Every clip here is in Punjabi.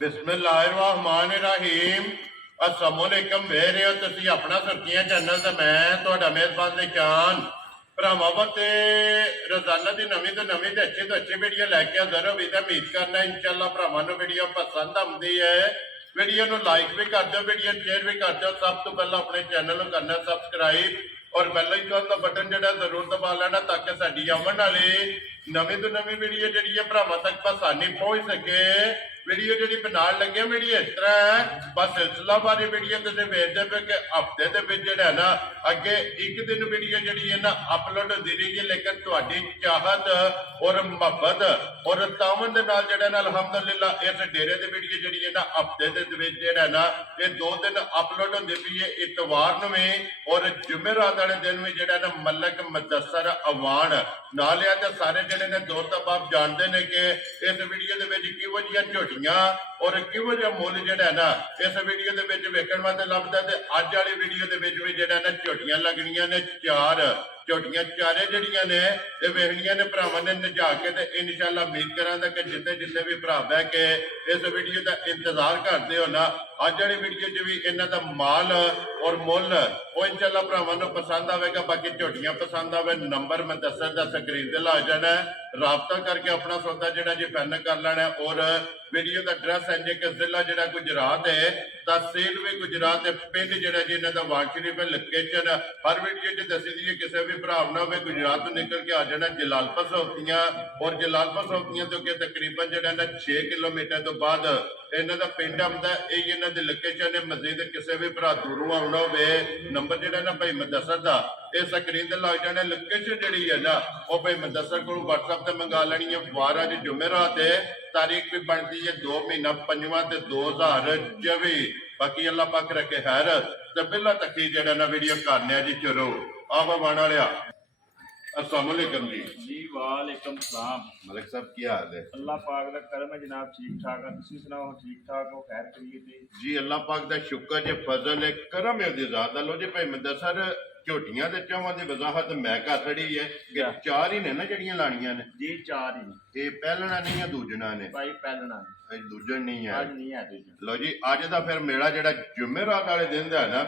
बिस्मिल्लाहिर्रहमानिर्रहीम अस्सलामुअलैकुम मेरे हो तुसी अपना सुर्खियां चैनल ते मैं तुहाडा मेजबान निशान भरावां ते रोजाना दी नवीं तो अच्छी वीडियो लैके हाज़र हो उम्मीद करना इंशाअल्लाह भरावां नूं वीडियो पसंद आउंदी है। वीडियो नूं लाइक भी कर दो, वीडियो शेयर भी कर दो। सब तो पहला अपने चैनल नूं करना सबसक्राइब और बेल आइकन का बटन जिहड़ा जरूर दबा लेना ताकि साडी आउण वाली नवीं तो नवीं वीडियो जिहड़ी है भरावां तक आसानी पहुंच सके। वीडियो जी बनाने लगे वीडियो इस तरह है बस सिलसिला बारे वीडियो तुम वेखते पे कि हफ्ते के ना अगे एक दिन वीडियो जी है ना अपलोड होती रही है, लेकिन थोड़ी चाहत और मुहब्बत और तावन के नाल अलहमदुलिल्लाह इस डेरे की वीडियो जी है ना हफ्ते के ना ये 2 दिन अपलोड होती पी है, इतवार भी और जुमेरात वाले दिन भी जो ना मलक मुदस्सर अवान ना लिया। तो सारे जोड़े ने दोस्त आप जानते हैं कि इस वीडियो के किहो जिहियां झोटियां और किहो जिहा मुल जिहड़ा ना इस वीडियो के वेखण वास्ते लभदा। ते अज वाली वीडियो के भी जिहड़ा ना झोटियां लगनियां ने 4 झोटियां चारे जिहड़ियां ने ये वेखणियां ने भरावां ने नजा के ते इंशाअल्लाह उम्मीद करांगा कि जिथे जिथे भी भरा बह के इस वीडियो का इंतजार करते हो ना अज वाली वीडियो च भी इन्हां दा माल और मुल वो इंशाअल्लाह भरावां नूं पसंद आवेगा। बाकी झोटियां पसंद आवे नंबर मैं दस्सन दा स्क्रीन ते ला जाना है, राबता करके अपना सौदा जिहड़ा जी फाइनल कर लेना है। और वीडियो का एड्रैस है जी कि जिला जिहड़ा गुजरात है, तहसील भी गुजरात है, पिंड जिहड़ा जी इन्हां दा वाण शरीफ है। लोकेशन हर वीडियो च दसी दी है, किसी भी भरा ना हो गुजरात तो निकल के आ जाना जलालपुर सौतियां और जलालपुर सौतियां तो कि तकरीबन जिहड़ा ना 6 किलोमीटर तो बाद इन्हां दा पिंड आउंदा। यही इन्हां दी लोकेशन है। मजीद किसी भी भरा दूरों आउणा होवे नंबर जिहड़ा ना भाई मुदस्सर दा इस स्क्रीन ते लग जाना। लोकेशन जिहड़ी है ना वो भाई मुदस्सर कोल WhatsApp ते मंगा लैनी है। वार अज जुमेरात है, तारीख भी बनती है 2 महीना 5वां ते 2024। बाकी अल्लाह पाक रखे खैर ते बिल्ला तक जिहड़ा ना वीडियो करने जी चलो आवा बाण वालिया। अस्सलामुअलैकुम जी। जी वालेकुम सलाम। मलिक साहब की हाल है? अल्लाह पाक दा करम है जनाब, ठीक ठाक है। तुसी सुनाओ ठीक ठाक हो? खैर करिए जी अल्लाह पाक दा शुक्र जे फजल है करम है दी ज़ात लो जी। भाई मुदस्सर झोटियां ते चौवां दी वजाहत मैं कर छड़ी है कि 4 ही ने ना जड़ियां लानियां ने जी। 4 ही ये पहलना नहीं है दूजना ने भाई, पहलना दूजन नहीं है। आज नहीं है दूजन। लो जी अज दा फिर मेला जेड़ा जुमेरात वाले दिन दा है ना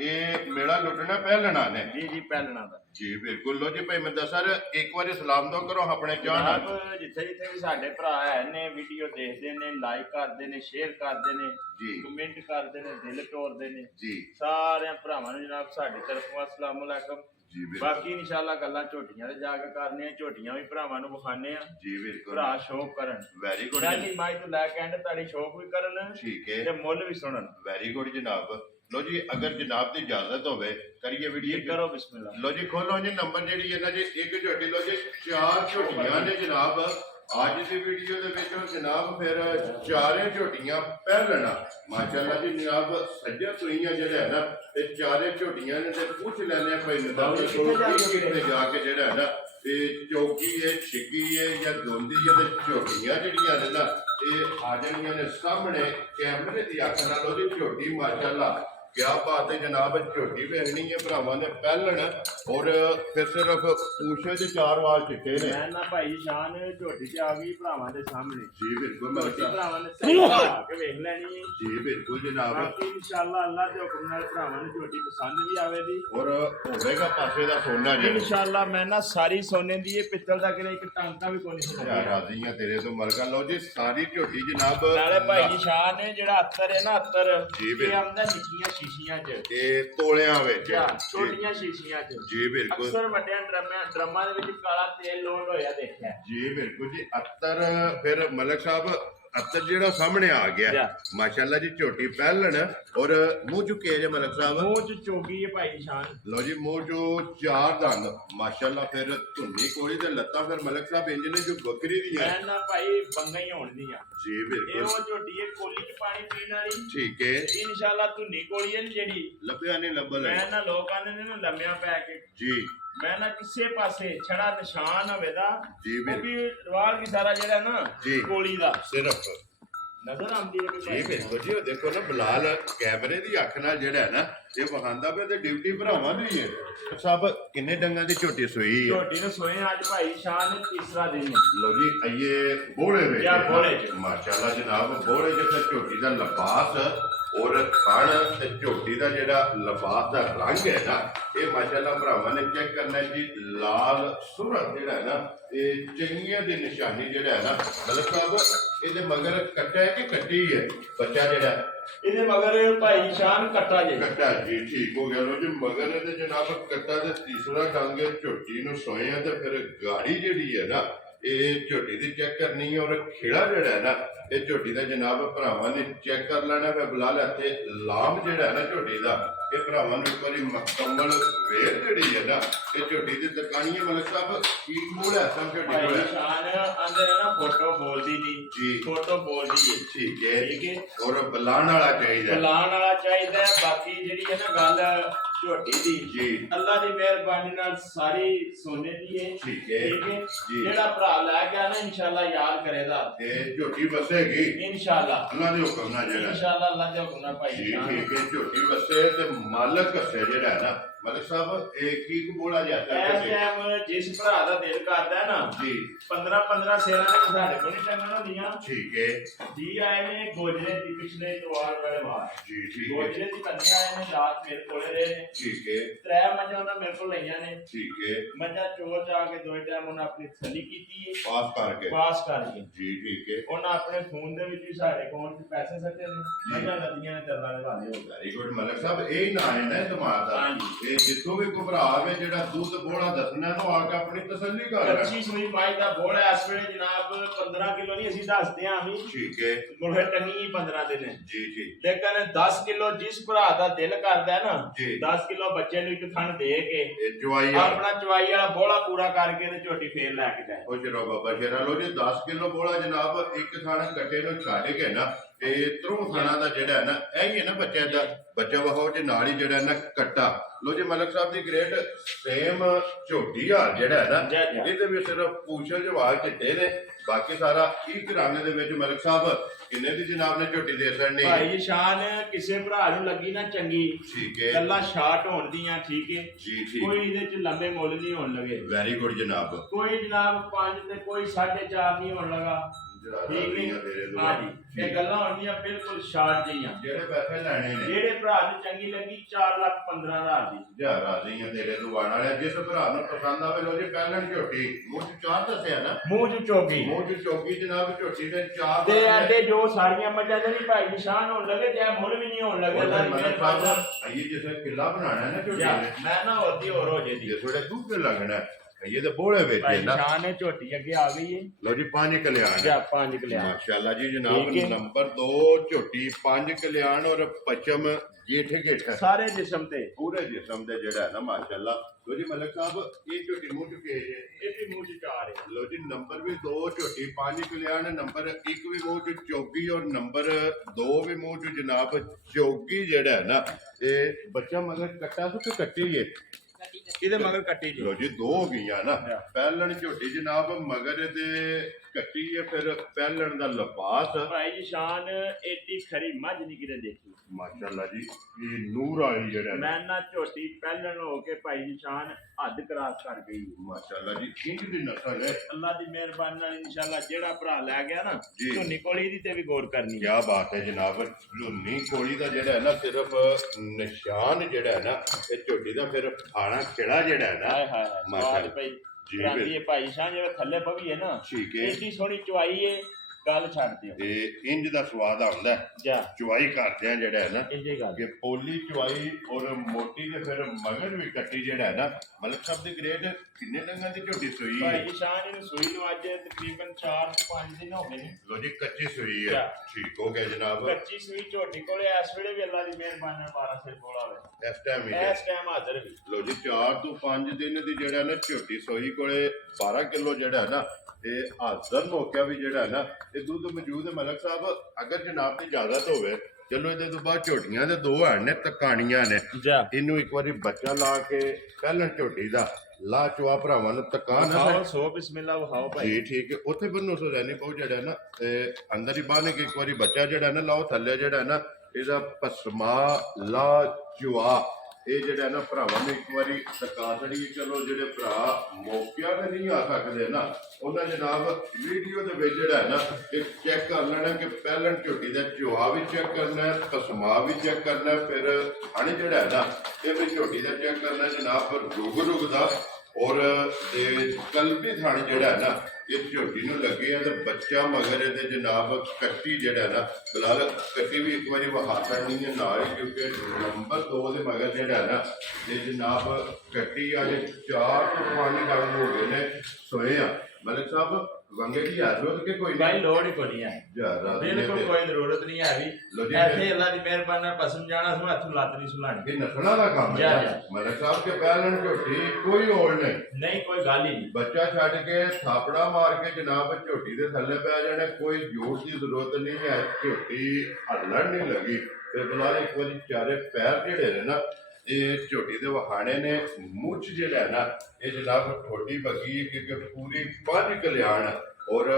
ये मेला लुटना पहलना ने। जी जी पहलना दा जी बिल्कुल। लो जी भाई मुदस्सर एक बार सलाम दो करो अपने चाहत जिथे जिथे भी साडे भरा है ने वीडियो देखते ने, लाइक करते ने, शेयर करते ने जी, कमेंट करते ने, दिल तोड़ते ने जी सारे भरावां नूं जनाब साडी तरफों अस्सलाम वालेकुम जी। बाकी इंशाअल्लाह गल्लां झोटियां ते जाके करने आ, झोटियां भी भरावां नूं विखाने आ जी बिल्कुल। भरा शौक करन वेरी गुड पहली माई तो लैके एंड ताड़ी शौक भी करन ठीक है ते मुल भी सुनन। वेरी गुड जनाब। लो जी अगर जनाब की इजाजत होवे करिए वीडियो करो बिस्मिल्लाह। लो जी खोलो जी नंबर जी है ना जी एक झोटी लो जी 4 झोटियां ने जनाब आज की वीडियो के जनाब फिर 4 झोटियां पहलना माशाअल्लाह जी जनाब सज्जा सुइयां जेड़ा है ना ये 4 झोटियां ने ते पूछ लेने भाई मुदस्सर जाके जेड़ा है ना ये चौकी है छिकी है या दोंदी है ते झोटियां जड़ियां ने ना ये आ जानियां ने सामने कैमरे की अख नाल ओदी झोटी माशाअल्लाह क्या बात है जनाब। झोटी वेखनी है भरावां ने पहलण और फिर सिर्फ पूछे च 4 वाल चिट्टे ने। मैं ना भाई शान झोटी च आ गई भरावां दे सामने। जी बिल्कुल भरावां ने सही करा के वेख लेनी है। जी बिल्कुल जनाब। बाकी इंशाअल्लाह अल्लाह दे हुक्म नाल भरावां ने झोटी पसंद भी आवेगी और होवेगा पासे दा सोना जी इंशाअल्लाह। मैं ना सारी सोने दी है, पित्तल दा किरे एक टांका भी कोनी सुना राजी हां तेरे तो मलका। लो जी सारी झोटी जनाब नाले भाई शान है जेड़ा अत्तर है ना अत्तर जी ये आंदा निक्कियां शीशियां च ते तोलियां विच छोटियां शीशियां च जी बिल्कुल। अक्सर वड्डियां ड्रमां दे विच काला तेल लोड होया देखिया जी बिल्कुल जी। अत्तर फिर मलक साहब अत्तर जेड़ा सामने आ गया माशाअल्लाह जी झोटी पहलण और मुंह चुके जे मलक साहब मुंह च चोगी है भाई निशान। लो जी मुंह जो 4 दंद माशाअल्लाह फिर धुन्नी कोली ते लत्तां फिर मलक साहब इंज ने जो बकरी दी है मैं ना भाई बंगा ही होण दी आ जी ये बिल्कुल। वो झोटी है कोली च पानी पीण वाली ठीक है इंशाअल्लाह धुन्नी कोली है जेड़ी लभया नहीं लभल मैं ना लोग आंदे ने ना लम्या पै के जी मैं ना किसे पासे छड़ा निशान होवे दा जी वो भी रवाल की सारा जेड़ा ना जी कोली दा सिर्फ ਨਜ਼ਰ ਆਉਂਦੀ ਹੈ ਜੀ ਬਿਲਕੁਲ ਜੀ। ਉਹ ਦੇਖੋ ਨਾ ਬਲਾਲ ਕੈਮਰੇ ਦੀ ਅੱਖ ਨਾਲ ਜਿਹੜਾ ਹੈ ਨਾ ਇਹ ਵਿਖਾਉਂਦਾ ਪਿਆ ਤੇ ਡਿਊਟੀ ਭਰਾਵਾਂ ਦੀ ਹੈ। ਸਭ ਕਿੰਨੇ ਡੰਗਾਂ ਦੀ ਝੋਟੀ ਸੋਈ ਹੈ? ਝੋਟੀ ਨੂੰ ਸੋਏ ਅੱਜ ਭਾਈ ਸ਼ਾਨ ਨੇ ਤੀਸਰਾ ਦਿਨ ਹੈ। ਲੋ ਜੀ ਆਈਏ ਬੋਲੇ ਵਿੱਚ ਜਾਂ ਬੋਲੇ ਚ ਮਾਸ਼ਾਅੱਲਾ ਜਨਾਬ ਬੋਲੇ ਜਿਹਾ ਝੋਟੀ ਦਾ ਲਿਬਾਸ ਔਰ ਖਾਣ ਤੇ ਝੋਟੀ ਦਾ ਜਿਹੜਾ ਲਿਬਾਸ ਦਾ ਰੰਗ ਹੈ ਨਾ ਇਹ ਮਾਸ਼ਾਅੱਲਾ ਭਰਾਵਾਂ ਨੇ ਚੈੱਕ ਕਰਨਾ ਜੀ। ਲਾਲ ਸੁਰਤ ਜਿਹੜਾ ਹੈ ਨਾ ਇਹ ਚੰਗੀਆਂ ਦੀ ਨਿਸ਼ਾਨੀ ਜਿਹੜਾ ਹੈ ਨਾ ਮਤਲਬ ਸਾਹਿਬ ਇਹਦੇ ਮਗਰ ਕੱਟਾ ਹੈ ਕਿ ਕੱਟੀ ਹੈ ਬੱਚਾ ਜਿਹੜਾ ਇਹਦੇ ਮਗਰ ਭਾਈ ਸ਼ਾਨ ਕੱਟਾ ਜੇ ਕੱਟਾ ਜੀ ਠੀਕ ਹੋ ਗਿਆ ਲੋ ਜੀ। ਮਗਰ ਇਹਦੇ ਜਨਾਬ ਕੱਟਾ ਤੇ ਤੀਸਰਾ ਡੰਗ ਝੋਟੀ ਨੂੰ ਸੋਇਆ ਤੇ ਫਿਰ ਗਾੜੀ ਜਿਹੜੀ ਹੈ ਨਾ ਇਹ ਝੋਟੀ ਦੀ ਚੈੱਕ ਕਰਨੀ ਹੈ ਔਰ ਖੇੜਾ ਜਿਹੜਾ ਹੈ ਨਾ ਇਹ ਝੋਟੀ ਦਾ ਜਨਾਬ ਭਰਾਵਾਂ ਨੇ ਚੈੱਕ ਕਰ ਲੈਣਾ। ਫਿਰ ਬੁਲਾ ਲੈ ਤੇ ਲਾਭ ਜਿਹੜਾ ਹੈ ਨਾ ਝੋਟੀ ਦਾ ਇਹ ਭਰਾਵਾਂ ਨੂੰ ਇੱਕ ਵਾਰੀ ਮੁਕੰਮਲ ਵੇਰ ਜਿਹੜੀ ਹੈ ਨਾ ਇਹ ਝੋਟੀ ਦੀ ਦੁਕਾਨੀਆਂ ਮਲਕ ਸਾਹਿਬ ਕੀ ਮੂਲ ਹੈ ਸਭ ਝੋਟੀ ਭਾਈ ਕੋਲ ਸ਼ਾਨ ਅੰਦਰ ਨਾ ਫੋਟੋ ਬੋਲਦੀ ਜੀ ਨਹੀਂ ਫੋਟੋ ਬੋਲਦੀ ਹੈ ਠੀਕ ਹੈ ਠੀਕ ਹੈ। ਔਰ ਬੁਲਾਉਣ ਵਾਲਾ ਚਾਹੀਦਾ ਬੁਲਾਉਣ ਵਾਲਾ ਚਾਹੀਦਾ ਹੈ। ਬਾਕੀ ਜਿਹੜੀ ਹੈ ਨਾ ਗੱਲ ਝੋਟੀ ਦੀ ਜੀ ਅੱਲਾ ਦੀ ਮਿਹਰਬਾਨੀ ਨਾਲ ਸਾਰੀ ਸੋਨੇ ਦੀ ਹੈ ਠੀਕ ਹੈ ਠੀਕ ਹੈ। ਜੀ ਜਿਹੜਾ ਭਰਾ ਲੈ ਗਿਆ ਨਾ ਇਨਸ਼ਾਅੱਲਾ ਯਾਦ ਕਰੇਗਾ ਤੇ ਝੋਟੀ ਵਸੇਗੀ ਇਨਸ਼ਾਅੱਲਾ ਅੱਲਾ ਦੇ ਹੁਕਮ ਨਾਲ ਜਿਹੜਾ ਇਨਸ਼ਾਅੱਲਾ ਅੱਲਾ ਦੇ ਹੁਕਮ ਨਾਲ ਭਾਈ ਜੀ ਸ਼ਾਨ ਠੀਕ ਹੈ। ਝੋਟੀ ਵਸੇ ਤੇ ਮਾਲਕ ਹੱਸੇ ਜਿਹੜਾ ਹੈ ਨਾ ਮਲਕ ਸਾਹਿਬ ਇਹ ਕੀ ਕਬੂਲਾ ਜਾਂਦਾ ਇਸ ਟਾਈਮ ਜਿਸ ਭਰਾ ਦਾ ਦਿਲ ਕਰਦਾ ਹੈ ਨਾ ਜੀ 15 ਸੇਰਾਂ ਨੇ ਸਾਡੇ ਕੋਲ ਨਹੀਂ ਟੰਗਣ ਹੁੰਦੀਆਂ ਠੀਕ ਹੈ ਜੀ ਆਏ ਨੇ ਗੋਜਰੇ ਦੀ ਪਿਛਲੇ ਤਵਾਰ ਵਾਲੇ ਵਾਰ ਜੀ ਠੀਕ ਹੈ ਗੋਜਰੇ ਦੀ ਕੰਨਿਆ ਆਏ ਨੇ ਰਾਤ ਮੇਰੇ ਕੋਲੇ ਰਹੇ ਨੇ ਠੀਕ ਹੈ ਤਰੇ ਮੱਝਾਂ ਉਹਨਾਂ ਮੇਰੇ ਕੋਲ ਲਈਆਂ ਨੇ ਠੀਕ ਹੈ ਮੱਝਾਂ ਚੋਰ ਜਾ ਕੇ ਦੋ ਟਾਈਮ ਉਹਨਾਂ ਆਪਣੀ ਤਸੱਲੀ ਕੀਤੀ ਹੈ ਪਾਸ ਕਰਕੇ ਪਾਸ ਕਰਕੇ ਜੀ ਠੀਕ ਹੈ ਉਹਨਾਂ ਆਪਣੇ ਫੋਨ ਦੇ ਵਿੱਚ ਵੀ ਸਾਡੇ ਅਕਾਊਂਟ 'ਚ ਪੈਸੇ ਸੱਟੇ ਨੇ ਮੱਝਾਂ ਨਦੀਆਂ ਨੇ ਚੱਲਣਾ ਦੇ ਵਾਲੇ ਹੋ ਗਏ ਵੈਰੀ ਗੁੱਡ ਮਲਕ ਸਾਹਿਬ ਇਹ ਨਾ ਹੈ ਨਾ ਦਿਮਾਗ ਦਾ ਹਾਂਜੀ। ਇਹ ਜਿੱਥੋਂ ਵੀ ਕੋਈ ਭਰਾ ਆਵੇ ਜਿਹੜਾ ਦੁੱਧ ਬੋਲਾ ਦੱਸਣਾ ਨੂੰ ਆ ਕੇ ਆਪਣੀ ਤਸੱਲੀ ਕਰ ਲੈ ਕੱਚੀ ਸੂਈ ਮਾਈ ਦਾ ਬੋਲ ਹੈ ਇਸ ਵੇਲੇ ਜਨਾਬ 15 ਕਿਲੋ ਨਹੀਂ ਅਸੀਂ ਦੱਸਦੇ ਆਂ ਵੀ ਠੀਕ ਹੈ ਮੁਰਗੇ ਟੰਗੀ 15 ਦਿਨ ਹੈ ਜੀ ਜੀ ਲੇਕਿਨ 10 ਕਿਲੋ ਜਿਸ ਭਰਾ ਦਾ ਦਿਲ ਕਰਦਾ ਹੈ ਨਾ ਜੀ 10 ਕਿਲੋ ਬੱਚੇ ਨੂੰ ਇੱਕ ਥਣ ਦੇ ਕੇ ਇਹ ਜਵਾਈ ਆ ਆਪਣਾ ਚਵਾਈ ਵਾਲਾ ਬੋਲਾ ਪੂਰਾ ਕਰਕੇ ਤੇ ਝੋਟੀ ਫੇਰ ਲੈ ਕੇ ਜਾਏ ਉਹ ਜਰਾ ਬਾਬਾ ਸ਼ੇਰਾ ਲੋ ਜੀ 10 ਕਿਲੋ ਬੋਲਾ ਜਨਾਬ ਇੱਕ ਥਾਣਾ ਕੱਟੇ ਨੂੰ ਛੱਡ ਕੇ ਨਾ ਇਹ ਤਰੋਂ ਥਾਣਾ ਦਾ ਜਿਹੜਾ ਹੈ ਨਾ ਇਹ ਹੀ ਹੈ ਨਾ ਬੱਚਿਆਂ ਦਾ ਬੱਚਾ ਵਹਾਓ ਜੇ ਨਾਲ ਹੀ ਜਿਹੜਾ ਨਾ ਕੱਟਾ ਲੋ ਜੀ ਮਲਕ ਸਾਹਿਬ ਦੀ ਗ੍ਰੇਟ ਸੇਮ ਝੋਟੀ ਆ ਜਿਹੜਾ ਹੈ ਨਾ ਇਹਦੇ ਵਿੱਚ ਸਿਰਫ ਪੂਛਲ ਜਵਾਲ ਚਿੱਟੇ ਨੇ ਬਾਕੀ ਸਾਰਾ ਇੱਕ ਰੰਗ ਦੇ ਵਿੱਚ ਮਲਕ ਸਾਹਿਬ ਕਿੰਨੇ ਦੀ ਜਨਾਬ ਨੇ ਝੋਟੀ ਦੇ ਸਕਣੀ ਭਾਈ ਜੀ ਸ਼ਾਨ ਕਿਸੇ ਭਰਾ ਨੂੰ ਲੱਗੀ ਨਾ ਚੰਗੀ ਠੀਕ ਹੈ ਗੱਲਾਂ ਸ਼ਾਰਟ ਹੋਣ ਦੀਆਂ ਠੀਕ ਹੈ ਜੀ ਠੀਕ ਕੋਈ ਇਹਦੇ ਚ ਲੰਬੇ ਮੁੱਲ ਨਹੀਂ ਹੋਣ ਲਗੇ ਵੈਰੀ ਗੁੱਡ ਜਨਾਬ ਕੋਈ ਜਨਾਬ 5 ਤੇ ਕੋਈ 4.5 ਨਹੀਂ ਹੋਣ ਲਗਾ ਠੀਕ ਹੈ ਹਾਂਜੀ ਇਹ ਗੱਲਾਂ ਹੋਣੀਆਂ ਬਿਲਕੁਲ ਸ਼ਾਰਟ ਜਿਹੀਆਂ ਜਿਹੜੇ ਪੈਸੇ ਲੈਣੇ ਨੇ ਜਿਹੜੇ ਭਰਾ ਨੂੰ ਚੰਗੀ ਲੱਗੀ 4,15,000 ਦੀ ਜਾ ਰਾਜ਼ੀ ਆ ਤੇਰੇ ਦੁਆਨ ਵਾਲੇ ਜਿਸ ਭਰਾ ਨੂੰ ਪਸੰਦ ਆਵੇ ਲੋ ਜੀ ਪਹਿਲਣ ਝੋਟੀ ਮੂੰਹ ਚ ਚਾਰ ਦੱਸਿਆ ਨਾ ਮੂੰਹ ਚ ਚੋਗੀ ਮੂੰਹ ਚ ਚੌਕੀ ਜਨਾਬ ਝੋਟੀ ਦੇ ਚਾਰ ਤੇ ਆਂਦੇ ਜੋ ਸਾਰੀਆਂ ਮੱਝਾਂ ਦੇ ਨਹੀਂ ਭਾਈ ਨਿਸ਼ਾਨ ਹੋਣ ਲੱਗੇ ਤੇ ਮੁੱਲ ਵੀ ਨਹੀਂ ਹੋਣ ਲੱਗੇ ਅੱਲਾ ਦੀ ਮਿਹਰਬਾਨੀ ਆਈਏ ਜਿਸ ਕਿੱਲਾ ਬਣਾਣਾ ਹੈ ਨਾ ਝੋਟੀ ਨੇ ਮੈਂ ਨਾ ਹੋਦੀ ਹੋਰ ਹੋ ਜੇ ਜੇ ਥੋੜੇ ਦੁੱਧ ਲੱਗਣਾ ਇਹ ਤੇ ਬੋਲੇ ਵਿੱਚ ਭਾਈ ਹੈ ਨਾ ਨਿਸ਼ਾਨ ਹੈ ਝੋਟੀ ਅੱਗੇ ਆ ਗਈ ਹੈ ਲੋ ਜੀ 5 ਕਲਿਆਣ ਜਾਂ 5 ਕਲਿਆ ਮਾਸ਼ਾਅੱਲਾ ਜੀ ਜਨਾਬ ਠੀਕ ਹੈ। ਨੰਬਰ 2 ਝੋਟੀ 5 ਕਲਿਆਣ ਔਰ ਪਚਮ ਜੇਠ ਗੇਠ ਸਾਰੇ ਜਿਸਮ ਤੇ ਪੂਰੇ ਜਿਸਮ ਦੇ ਜਿਹੜਾ ਹੈ ਨਾ ਮਾਸ਼ਾਅੱਲਾ ਲੋ ਜੀ ਮਲਕ ਸਾਹਿਬ ਇਹ ਝੋਟੀ ਮੂੰਹ ਚੁੱਕੇ ਜੇ ਇਹ ਵੀ ਮੂੰਹ ਚ ਚਾਰ ਹੈ ਲੋ ਜੀ ਨੰਬਰ ਵੀ 2 ਝੋਟੀ 5 ਕਲਿਆਣ ਨੰਬਰ 1 ਵੀ ਮੂੰਹ ਚ ਚੌਗੀ ਔਰ ਨੰਬਰ 2 ਵੀ ਮੂੰਹ ਚ ਜਨਾਬ ਚੌਗੀ ਜਿਹੜਾ ਹੈ ਨਾ ਇਹ ਬੱਚਾ ਮਗਰ ਕੱਟਾ ਸੁ ਕਿ ਕੱਟੀ ਹੈ ਇਹਦੇ ਮਗਰ ਕੱਟੀ ਜੀ ਲੋ ਜੀ 2 ਹੋ ਗਈਆਂ ਨਾ ਪਹਿਲਣ ਝੋਟੀ ਜਨਾਬ ਮਗਰ ਤੇ ਕੱਟੀ ਹੈ ਫਿਰ ਪਹਿਲਣ ਦਾ ਲਿਬਾਸ ਭਾਈ ਜੀ ਸ਼ਾਨ ਏਡੀ ਖਰੀ ਮੱਝ ਨਹੀਂ ਕਿਤੇ ਦੇਖੀ ਮਾਸ਼ਾਅੱਲਾ ਜੀ ਇਹ ਨੂਰ ਵਾਲੀ ਜਿਹੜਾ ਮੈਂ ਨਾ ਝੋਟੀ ਪਹਿਲਣ ਹੋ ਕੇ ਭਾਈ ਜੀ ਸ਼ਾਨ ਹੱਦ ਕਰਾਸ ਕਰ ਗਈ ਮਾਸ਼ਾਅੱਲਾ ਜੀ ਇੰਜ ਦੀ ਨਸਲ ਹੈ ਅੱਲਾ ਦੀ ਮਿਹਰਬਾਨੀ ਨਾਲ ਇਨਸ਼ਾਅੱਲਾ ਜਿਹੜਾ ਭਰਾ ਲੈ ਗਿਆ ਨਾ ਜੀ। ਝੋਨੀ ਕੋਲੀ ਇਹਦੀ ਤੇ ਵੀ ਗੌਰ ਕਰਨੀ ਕਿਆ ਬਾਤ ਹੈ ਜਨਾਬ ਝੁੰਨੀ ਕੋਲੀ ਦਾ ਜਿਹੜਾ ਹੈ ਨਾ ਸਿਰਫ ਨਿਸ਼ਾਨ ਜਿਹੜਾ ਹੈ ਨਾ ਇਹ ਝੋਟੀ ਦਾ ਫਿਰ ਖਾਣਾ ਖੇੜਾ ਜਿਹੜਾ ਹੈ ਨਾ ਹਾਏ ਹਾਏ ਮਾਸ਼ਾਅੱਲਾ। ਬਾਤ ਭਾਈ ਜੀ ਕਰਾਂਦੀ ਹੈ ਭਾਈ ਸ਼ਾਨ ਜਿਹੜਾ ਥੱਲੇ ਪਵੀ ਹੈ ਨਾ ਠੀਕ ਹੈ ਏਡੀ ਸੋਹਣੀ ਚਵਾਈ ਹੈ ਗੱਲ ਛੱਡ ਦਿਓ ਤੇ ਇੰਜ ਦਾ ਸਵਾਦ ਆਉਂਦਾ ਹੈ। ਜਾ ਚੁਆਈ ਕਰਦੇ ਆ ਜਿਹੜਾ ਹੈ ਨਾ ਇੰਜੇ ਗੱਲ ਕਿ ਪੋਲੀ ਚੁਆਈ ਔਰ ਮੋਟੀ ਤੇ ਫਿਰ ਮਗਰ ਵੀ ਕੱਟੀ ਜਿਹੜਾ ਹੈ ਨਾ ਮਲਕ ਸਾਹਿਬ ਦੀ ਗ੍ਰੇਡ ਕਿੰਨੇ ਡੰਗਾਂ ਦੀ ਝੋਟੀ ਸੂਈ ਹੈ ਭਾਈ ਜੀ ਸ਼ਾਨ ਇਹਨੂੰ ਸੂਈ ਨੂੰ ਅੱਜ ਤਕਰੀਬਨ 4-5 ਦਿਨ ਹੋ ਗਏ ਨੇ ਲੋ ਜੀ ਕੱਚੀ ਸੂਈ ਹੈ ਠੀਕ ਹੋ ਗਿਆ ਜਨਾਬ ਕੱਚੀ ਸੂਈ ਝੋਟੀ ਕੋਲੇ ਇਸ ਵੇਲੇ ਵੀ ਅੱਲਾ ਦੀ ਮਿਹਰਬਾਨੀ ਨਾਲ 12 ਸਿਰ ਕੋਲਾ ਹੋਵੇ ਇਸ ਟਾਈਮ ਹੀ ਇਸ ਟਾਈਮ ਹਾਜ਼ਰ ਵੀ ਲੋ ਜੀ 4 ਤੋਂ 5 ਦਿਨ ਦੀ ਜਿਹੜਾ ਨਾ ਝੋਟੀ ਸੋਈ ਕੋਲੇ 12 ਕਿਲੋ ਜਿਹੜਾ ਹੈ ਨਾ ਇਹ ਹਾਜ਼ਰ ਮੌਕਾ ਵੀ ਜਿਹੜਾ ਨਾ ਇਹ ਦੁੱਧ ਮੌਜੂਦ ਹੈ ਮਲਕ ਸਾਹਿਬ। ਅਗਰ ਜਨਾਬ ਦੀ ਇਜਾਜ਼ਤ ਹੋਵੇ ਚਲੋ ਇਹਦੇ ਤੋਂ ਬਾਅਦ ਝੋਟੀਆਂ ਦੇ ਦੋ ਹਨ ਨੇ ਤਕਾਣੀਆਂ ਨੇ, ਇਹਨੂੰ ਇੱਕ ਵਾਰੀ ਬੱਚਾ ਲਾ ਕੇ ਪਹਿਲਾਂ ਝੋਟੀ ਦਾ ਲਾ ਚੁਆ ਭਰਾਵਾਂ ਨੂੰ ਤਕਾ ਨਾ ਸੋ ਬਿਸਮਿਲ੍ਲਾ ਵਹਾਓ ਭਾਈ ਜੀ ਠੀਕ ਹੈ। ਉੱਥੇ ਬੰਨੋ ਸੋ ਰਹਿਣੀ ਬਹੁਤ ਜਿਹੜਾ ਨਾ ਅੰਦਰ ਹੀ ਬਾਹਰ ਕੇ ਇੱਕ ਵਾਰੀ ਬੱਚਾ ਜਿਹੜਾ ਨਾ ਲਾਓ ਥੱਲੇ ਜਿਹੜਾ ਨਾ ਇਹਦਾ ਪਸਮਾ ਲਾ ਚੁਆ ਇਹ ਜਿਹੜਾ ਨਾ ਭਰਾਵਾਂ ਨੇ ਇੱਕ ਵਾਰੀ ਤਕਾ ਛੜੀ। ਚਲੋ ਜਿਹੜੇ ਭਰਾ ਮੌਕਿਆਂ ਤੇ ਨਹੀਂ ਆ ਸਕਦੇ ਨਾ ਉਹਨਾਂ ਜਨਾਬ ਵੀਡੀਓ ਦੇ ਵਿੱਚ ਜਿਹੜਾ ਨਾ ਇਹ ਚੈੱਕ ਕਰ ਲੈਣਾ ਕਿ ਪਹਿਲਾਂ ਝੋਟੀ ਦਾ ਚੁਆ ਵੀ ਚੈੱਕ ਕਰਨਾ, ਪਸਮਾ ਵੀ ਚੈੱਕ ਕਰਨਾ, ਫਿਰ ਹਣ ਜਿਹੜਾ ਨਾ ਇਹ ਵੀ ਝੋਟੀ ਦਾ ਚੈੱਕ ਕਰਨਾ ਜਨਾਬ ਰੁਗ ਦਾ ਔਰ ਕਲਬੀ ਥਣ ਜਿਹੜਾ ਨਾ ਇਹ ਝੋਟੀ ਨੂੰ ਲੱਗੇ ਆ ਤੇ ਬੱਚਾ ਮਗਰ ਇਹਦੇ ਜਨਾਬ ਕੱਟੀ ਜਿਹੜਾ ਨਾ ਬਿਲਾਲ ਕੱਟੀ ਵੀ ਇੱਕ ਵਾਰੀ ਵਹਾ ਕਰਨੀ ਹੈ ਨਾਲ ਹੀ ਕਿਉਂਕਿ ਨੰਬਰ 2 ਦੇ ਮਗਰ ਜਿਹੜਾ ਨਾ ਇਹ ਜਨਾਬ ਕੱਟੀ ਅੱਜ 4 ਤੋਂ 5 ਡੰਗ ਹੋ ਗਏ ਨੇ ਸੋਏ ਆ। ਮਲਿਕ ਸਾਹਿਬ ਵੰਗੇ ਦੀ ਜ਼ਰੂਰਤ ਕਿ ਕੋਈ ਭਾਈ ਲੋੜ ਹੀ ਕੋਈ ਹੈ ਬਿਲਕੁਲ ਕੋਈ ਜ਼ਰੂਰਤ ਨਹੀਂ ਹੈ ਵੀ ਇੱਥੇ ਅੱਲਾ ਦੀ ਮਿਹਰਬਾਨੀ ਨਾਲ ਪਸਮ ਜਾਣਾ ਸੋ ਹੱਥੋਂ ਲੱਤ ਨਹੀਂ ਸੁਲਾਣੀ ਇਹ ਨਸਲਾਂ ਦਾ ਕੰਮ ਹੈ ਮਲਿਕ ਸਾਹਿਬ ਕੇ ਪਹਿਲਾਂ ਝੋਟੀ ਕੋਈ ਹੋੜ ਨਹੀਂ ਕੋਈ ਗੱਲ ਹੀ ਨਹੀਂ। ਬੱਚਾ ਛੱਡ ਕੇ ਥਾਪੜਾ ਮਾਰ ਕੇ ਜਨਾਬ ਝੋਟੀ ਦੇ ਥੱਲੇ ਪੈ ਜਾਣਾ ਕੋਈ ਜੋੜ ਦੀ ਜ਼ਰੂਰਤ ਨਹੀਂ ਹੈ। ਝੋਟੀ ਹੱਲਣ ਨਹੀਂ ਲੱਗੀ ਫਿਰ ਬੁਲਾ ਇੱਕ ਵਾਰੀ ਚਾਰੇ ਪੈਰ ਜਿਹੜੇ ਨੇ ਨਾ ਇਹ ਝੋਟੀ ਦੇ ਵਹਾਣੇ ਨੇ ਮੁੱਛ ਜਿਹੜਾ ਨਾ ਇਹ ਜਨਾਬ ਠੋਡੀ ਬੱਗੀ ਕਿਉਂਕਿ ਪੂਰੀ 5 ਕਲਿਆਣ ਔਰ